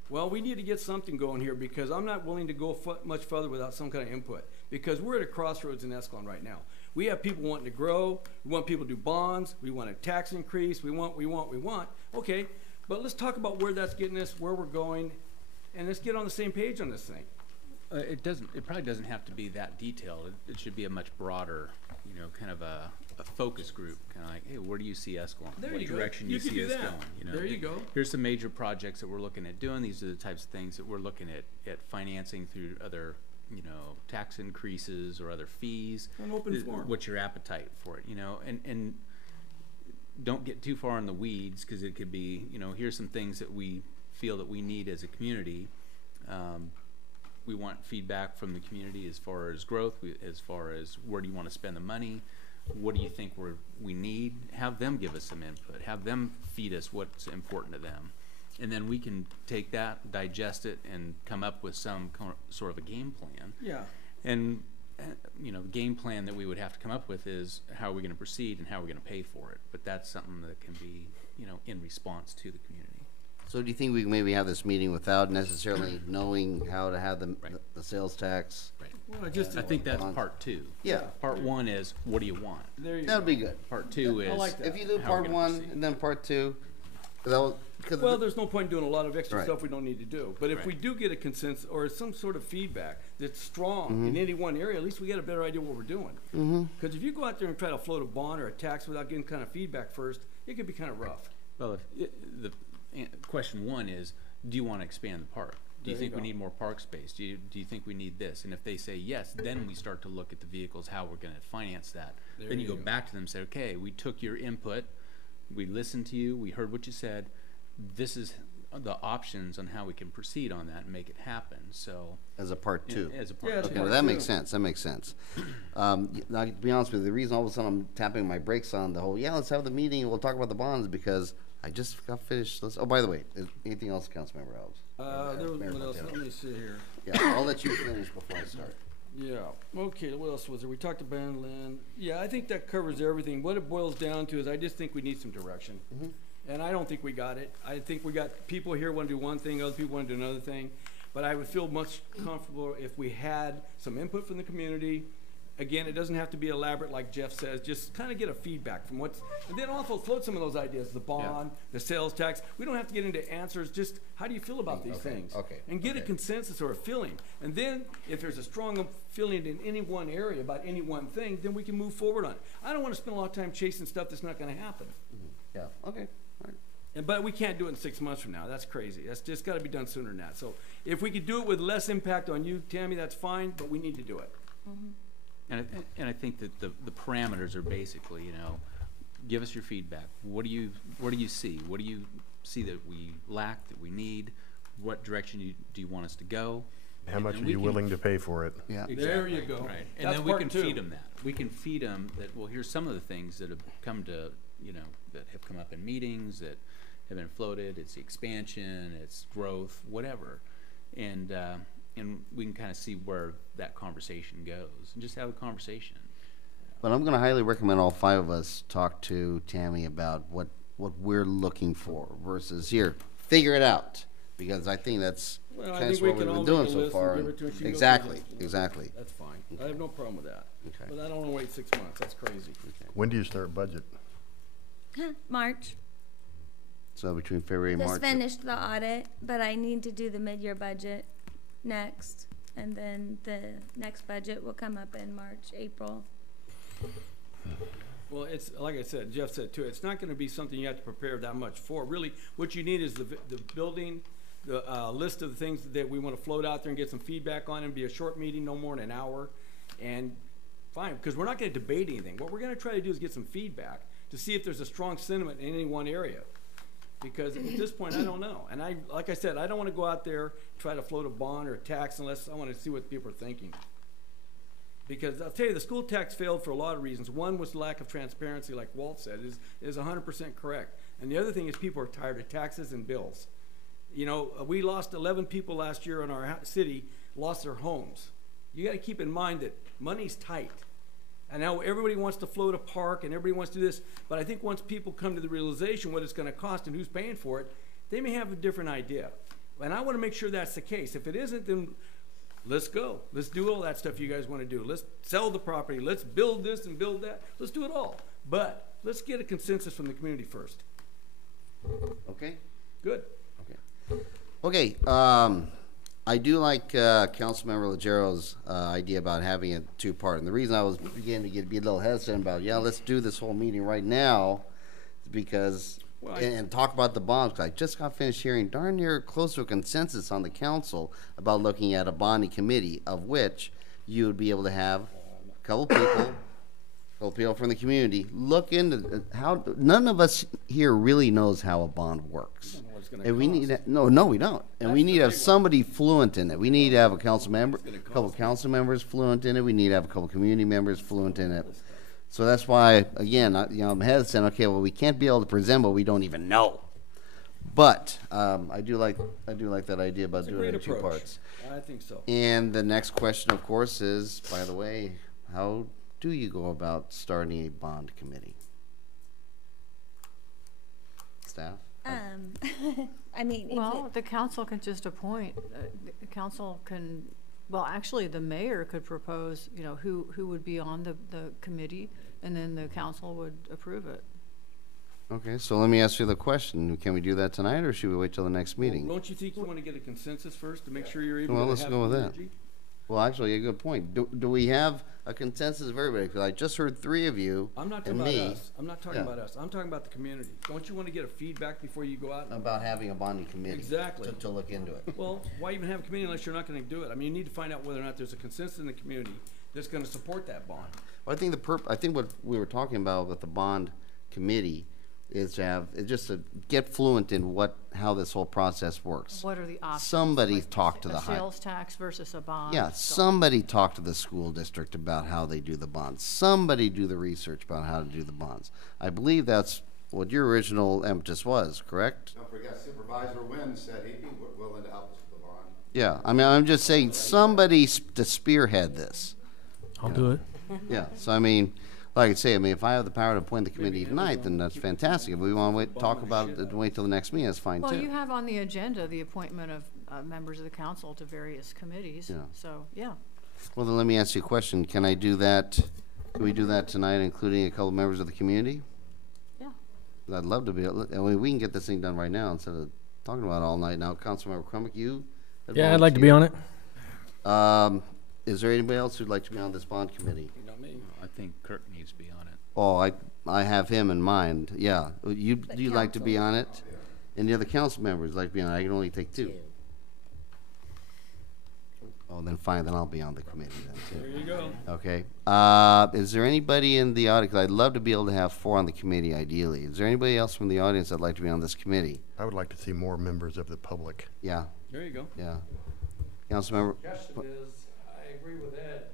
well, we need to get something going here because I'm not willing to go much further without some kind of input because we're at a crossroads in Escalon right now. We have people wanting to grow. We want people to do bonds. We want a tax increase. We want. Okay, but let's talk about where that's getting us, where we're going, and let's get on the same page on this thing. It probably doesn't have to be that detailed. It should be a much broader, you know, kind of a focus group, kind of like, hey, where do you see Escalon? There What you go. direction You do could you do see us that. going? You know, There you go. Here's some major projects that we're looking at doing. These are the types of things that we're looking at financing through other, you know, tax increases or other fees. An open forum. What's your appetite for it? You know, and don't get too far in the weeds because it could be, you know, here's some things that we feel that we need as a community. We want feedback from the community as far as growth, as far as where do you want to spend the money, What do you think we need? Have them give us some input. Have them feed us what's important to them. And then we can take that, digest it, and come up with some sort of a game plan. Yeah. And, the game plan that we would have to come up with is how are we going to proceed and how are we going to pay for it. But that's something that can be, in response to the community. So do you think we can maybe have this meeting without necessarily knowing how to have the sales tax? Right. Well, I think that's part two. Yeah. Part one is, what do you want? There you That'd go. be good. Part two is, like that. If you do How part we're gonna one proceed. and then part two, Well, there's no point in doing a lot of extra Right. stuff we don't need to do. But if Right. we do get a consensus or some sort of feedback that's strong in any one area, at least we get a better idea what we're doing. Because if you go out there and try to float a bond or a tax without getting kind of feedback first, it could be kind of rough. well, question one is, do you want to expand the park? Do you There you think we go. need more park space? Do you think we need this? And if they say yes, then we start to look at the vehicles, how we're going to finance that. There Then you you go go. back to them and say, okay, we took your input, we listened to you, we heard what you said. This is the options on how we can proceed on that and make it happen. So as a part two. as a part Yeah, two. Okay, part well, that two. makes sense. That makes sense. Now, to be honest with you, the reason all of a sudden I'm tapping my brakes on the whole, let's have the meeting, we'll talk about the bonds, because I just got finished. Oh, by the way, is anything else, Councilmember Alves? There was Mayor what else? Montero. Let me see here. Yeah, I'll let you finish before I start. Yeah, okay, what else was there? We talked about land. Yeah, I think that covers everything. What it boils down to is I just think we need some direction. And I don't think we got it. I think we got people here want to do one thing, other people want to do another thing. But I would feel much comfortable if we had some input from the community. Again, it doesn't have to be elaborate like Jeff says, just kind of get a feedback from what's, and then also float some of those ideas, the bond, the sales tax. We don't have to get into answers, just how do you feel about these things? okay, And get a okay. consensus or a feeling. And then if there's a strong feeling in any one area about any one thing, then we can move forward on it. I don't want to spend a lot of time chasing stuff that's not going to happen. Yeah, okay. All right. But we can't do it in 6 months from now. That's crazy. That's just got to be done sooner than that. So if we could do it with less impact on you, Tammy, that's fine, but we need to do it. And I think that the parameters are basically, give us your feedback. What do you see? What do you see that we lack, that we need? What direction do you want us to go? How And much then are we you can- willing to pay for it? Yeah. There you go. Right. And That's then we part can two. feed them that. We can feed them that, well, here's some of the things that have come to, that have come up in meetings, that have been floated. It's the expansion, it's growth, whatever. And we can kind of see where that conversation goes and just have a conversation. But I'm going to highly recommend all five of us talk to Tammy about what we're looking for versus here, figure it out. Because I think that's Well, I kind think of we what we've can been all doing make a so list and far. give it to her. She can go Exactly, through it. exactly. That's fine. I have no problem with that. Okay. But I don't want to wait 6 months. That's crazy. When do you start budget? March. So between February and Just March. finished the audit, but I need to do the mid-year budget next. And then the next budget will come up in March, April. Well, it's, like I said, Jeff said too, it's not going to be something you have to prepare that much for. Really, what you need is the building, the list of the things that we want to float out there and get some feedback on, and be a short meeting, no more than an hour. And fine, because we're not going to debate anything. What we're going to try to do is get some feedback to see if there's a strong sentiment in any one area. Because at this point, I don't know. And like I said, I don't want to go out there, try to float a bond or a tax unless I want to see what people are thinking. Because I'll tell you, the school tax failed for a lot of reasons. One was lack of transparency, like Walt said, is 100% correct. And the other thing is people are tired of taxes and bills. We lost 11 people last year in our city, lost their homes. You got to keep in mind that money's tight. And now everybody wants to float a park and everybody wants to do this, but I think once people come to the realization what it's going to cost and who's paying for it, they may have a different idea. And I want to make sure that's the case. If it isn't, then let's go. Let's do all that stuff you guys want to do. Let's sell the property. Let's build this and build that. Let's do it all. But let's get a consensus from the community first. Okay? Good. Okay, I do like Councilmember Legero's idea about having a two-part. And the reason I was beginning to be a little hesitant about, let's do this whole meeting right now is because, and talk about the bonds, because I just got finished hearing darn near close to a consensus on the council about looking at a bonding committee, of which you would be able to have a couple people from the community look into how. None of us here really knows how a bond works. And we need no, we don't. And we need to have somebody fluent in it. We need to have a couple council members fluent in it. We need to have a couple community members fluent in it. So that's why, again, I'm hesitant. Okay, well, we can't be able to present what we don't even know. But I do like that idea about It's a doing it great in two approach. parts. I think so. And the next question, of course, is, by the way, how do you go about starting a bond committee? Staff? I mean, if Well, it- the council can just appoint, the council can, well, actually, the mayor could propose, you know, who would be on the committee, and then the council would approve it. Okay, so let me ask you the question. Can we do that tonight, or should we wait till the next meeting? Don't you think you want to get a consensus first to make sure you're able Well, to let's have go with the that. energy? Well, actually, a good point. Do we have a consensus of everybody? Because I just heard three of you I'm not talking and about me us. I'm not talking Yeah. about us. I'm talking about the community. Don't you want to get a feedback before you go out? about having a bonding committee. Exactly. To look into it. Well, why even have a committee unless you're not going to do it? I mean, you need to find out whether or not there's a consensus in the community that's going to support that bond. Well, I think I think what we were talking about with the bond committee is just to get fluent in how this whole process works. What are the options? Somebody Like talk to a the high. sales tax versus a bond. Yeah, So- somebody talk to the school district about how they do the bonds. Somebody do the research about how to do the bonds. I believe that's what your original impetus was, correct? Don't forget Supervisor Wynn said he'd be willing to help us with the bond. Yeah, I mean, I'm just saying, somebody to spearhead this. I'll do it. Yeah, so I mean, like I say, I mean, if I have the power to appoint the committee tonight, then that's fantastic. If we want to talk about it, wait till the next meeting, that's fine Well, you too. have on the agenda the appointment of members of the council to various committees. Yeah. So, yeah. Well, then let me ask you a question. Can I do that, can we do that tonight, including a couple of members of the community? Yeah. I'd love to be, I mean, we can get this thing done right now instead of talking about it all night. Now, Councilmember Crumick, you? had Yeah, I'd like to be on it. volunteered. Is there anybody else who'd like to be on this bond committee? Not me. I think Kirk needs to be on it. Oh, I have him in mind, yeah. Do you like to be on it? Any other council members like to be on it? I can only take two. Oh, then fine, then I'll be on the committee then There too. you go. Okay. Is there anybody in the audience, 'cause I'd love to be able to have four on the committee ideally. Is there anybody else from the audience that'd like to be on this committee? I would like to see more members of the public. Yeah, There you go. yeah. Councilmember, Suggestion is, I agree with Ed,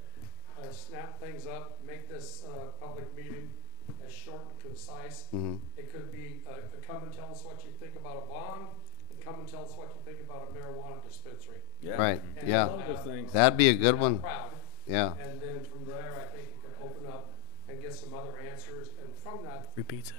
snap things up, make this, public meeting as short and concise. mhm. It could be, come and tell us what you think about a bond, and come and tell us what you think about a marijuana dispensary. Yeah. Right, And, yeah. Love those things. That'd be a good I'm one, proud. yeah. And then from there, I think you can open up and get some other answers, and from that, Free pizza.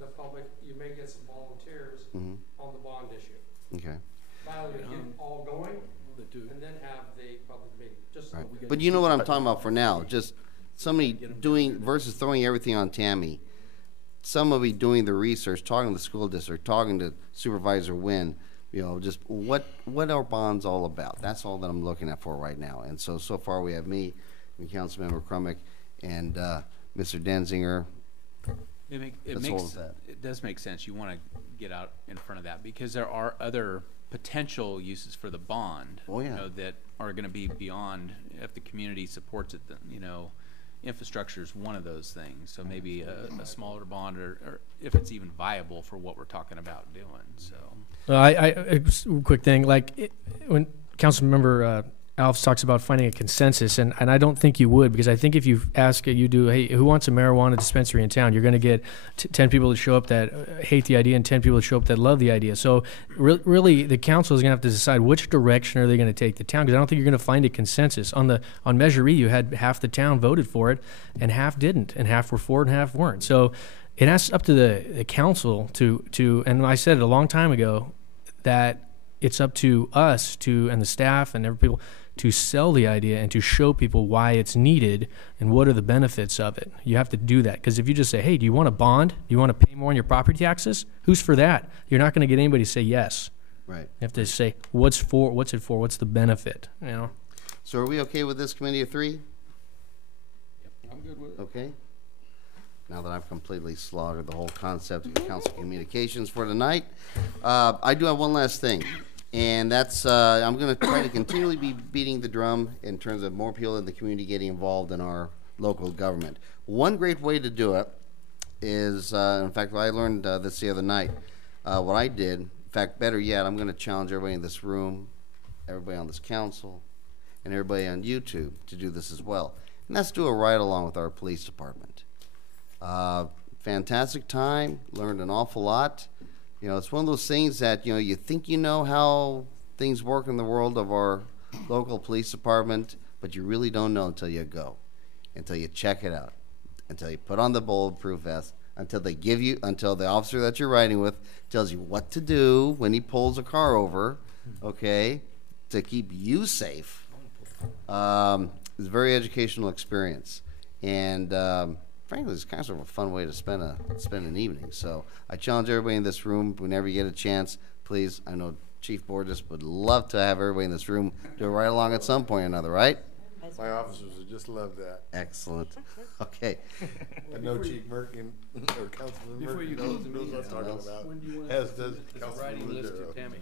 the public, you may get some volunteers Mhm. on the bond issue. Okay. Rather than get them all going, The two. and then have the public meeting, just. Right. But you know what I'm talking about for now, just somebody doing, versus throwing everything on Tammy. Somebody doing the research, talking to the school district, talking to Supervisor Wynn, you know, just what are bonds all about? That's all that I'm looking at for right now. And so far we have me and Councilmember Crumick and Mr. Denzinger. It does make sense. You want to get out in front of that because there are other potential uses for the bond. Oh, yeah. You know, that are going to be beyond if the community supports it. Then, you know, infrastructure is one of those things. So maybe a smaller bond, or if it's even viable for what we're talking about doing. So. Quick thing, like when Councilmember Alves talks about finding a consensus, and I don't think you would, because I think if you ask, hey, who wants a marijuana dispensary in town, you're going to get 10 people that show up that hate the idea and 10 people that show up that love the idea. So really, the council is going to have to decide which direction are they going to take the town, because I don't think you're going to find a consensus. On Measure E, you had half the town voted for it, and half didn't, and half were for it and half weren't. So it asks up to the council to, and I said it a long time ago, that it's up to us and the staff and every people to sell the idea and to show people why it's needed and what are the benefits of it. You have to do that, because if you just say, hey, do you want a bond? Do you want to pay more on your property taxes? Who's for that? You're not going to get anybody to say yes. Right. You have to say, what's it for? What's the benefit? You know. So are we okay with this committee of three? I'm good with it. Okay. Now that I've completely slaughtered the whole concept of council communications for tonight, I do have one last thing, and that's I'm going to try to continually be beating the drum in terms of more people in the community getting involved in our local government. One great way to do it is, in fact, I learned this the other night. What I did, in fact, better yet, I'm going to challenge everybody in this room, everybody on this council, and everybody on YouTube to do this as well. And that's do a ride along with our police department. Fantastic time, learned an awful lot. You know, it's one of those things that, you know, you think you know how things work in the world of our local police department, but you really don't know until you go, until you check it out, until you put on the bulletproof vest, until the officer that you're riding with tells you what to do when he pulls a car over, okay, to keep you safe. It's a very educational experience, and frankly, it's kind of a fun way to spend an evening. So I challenge everybody in this room, whenever you get a chance, please. I know Chief Borges would love to have everybody in this room do a ride along at some point or another, right? My officers would just love that. Excellent. Okay. I know Chief Merkin, or Councilman Before you Merkin close the knows meeting, what I'm talking about, when do you want as does this Councilman writing list Lucero. to Tammy?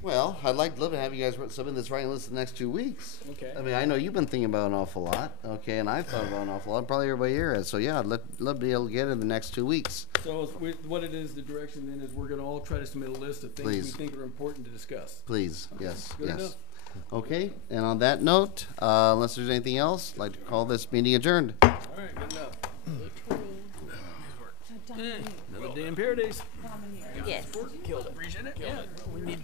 Well, I'd like to have you guys submit this writing list the next 2 weeks. Okay. I mean, I know you've been thinking about an awful lot, okay, and I've thought about an awful lot. Probably everybody here has. So yeah, I'd love to be able to get it in the next 2 weeks. So what it is, the direction then is we're gonna all try to submit a list of things Please. we think are important to discuss. Please, yes, Good yes. enough. Okay, and on that note, unless there's anything else, I'd like to call this meeting adjourned. All right, good enough. Another day in paradise. Yes. Killed it. Appreciate it. Yeah. We need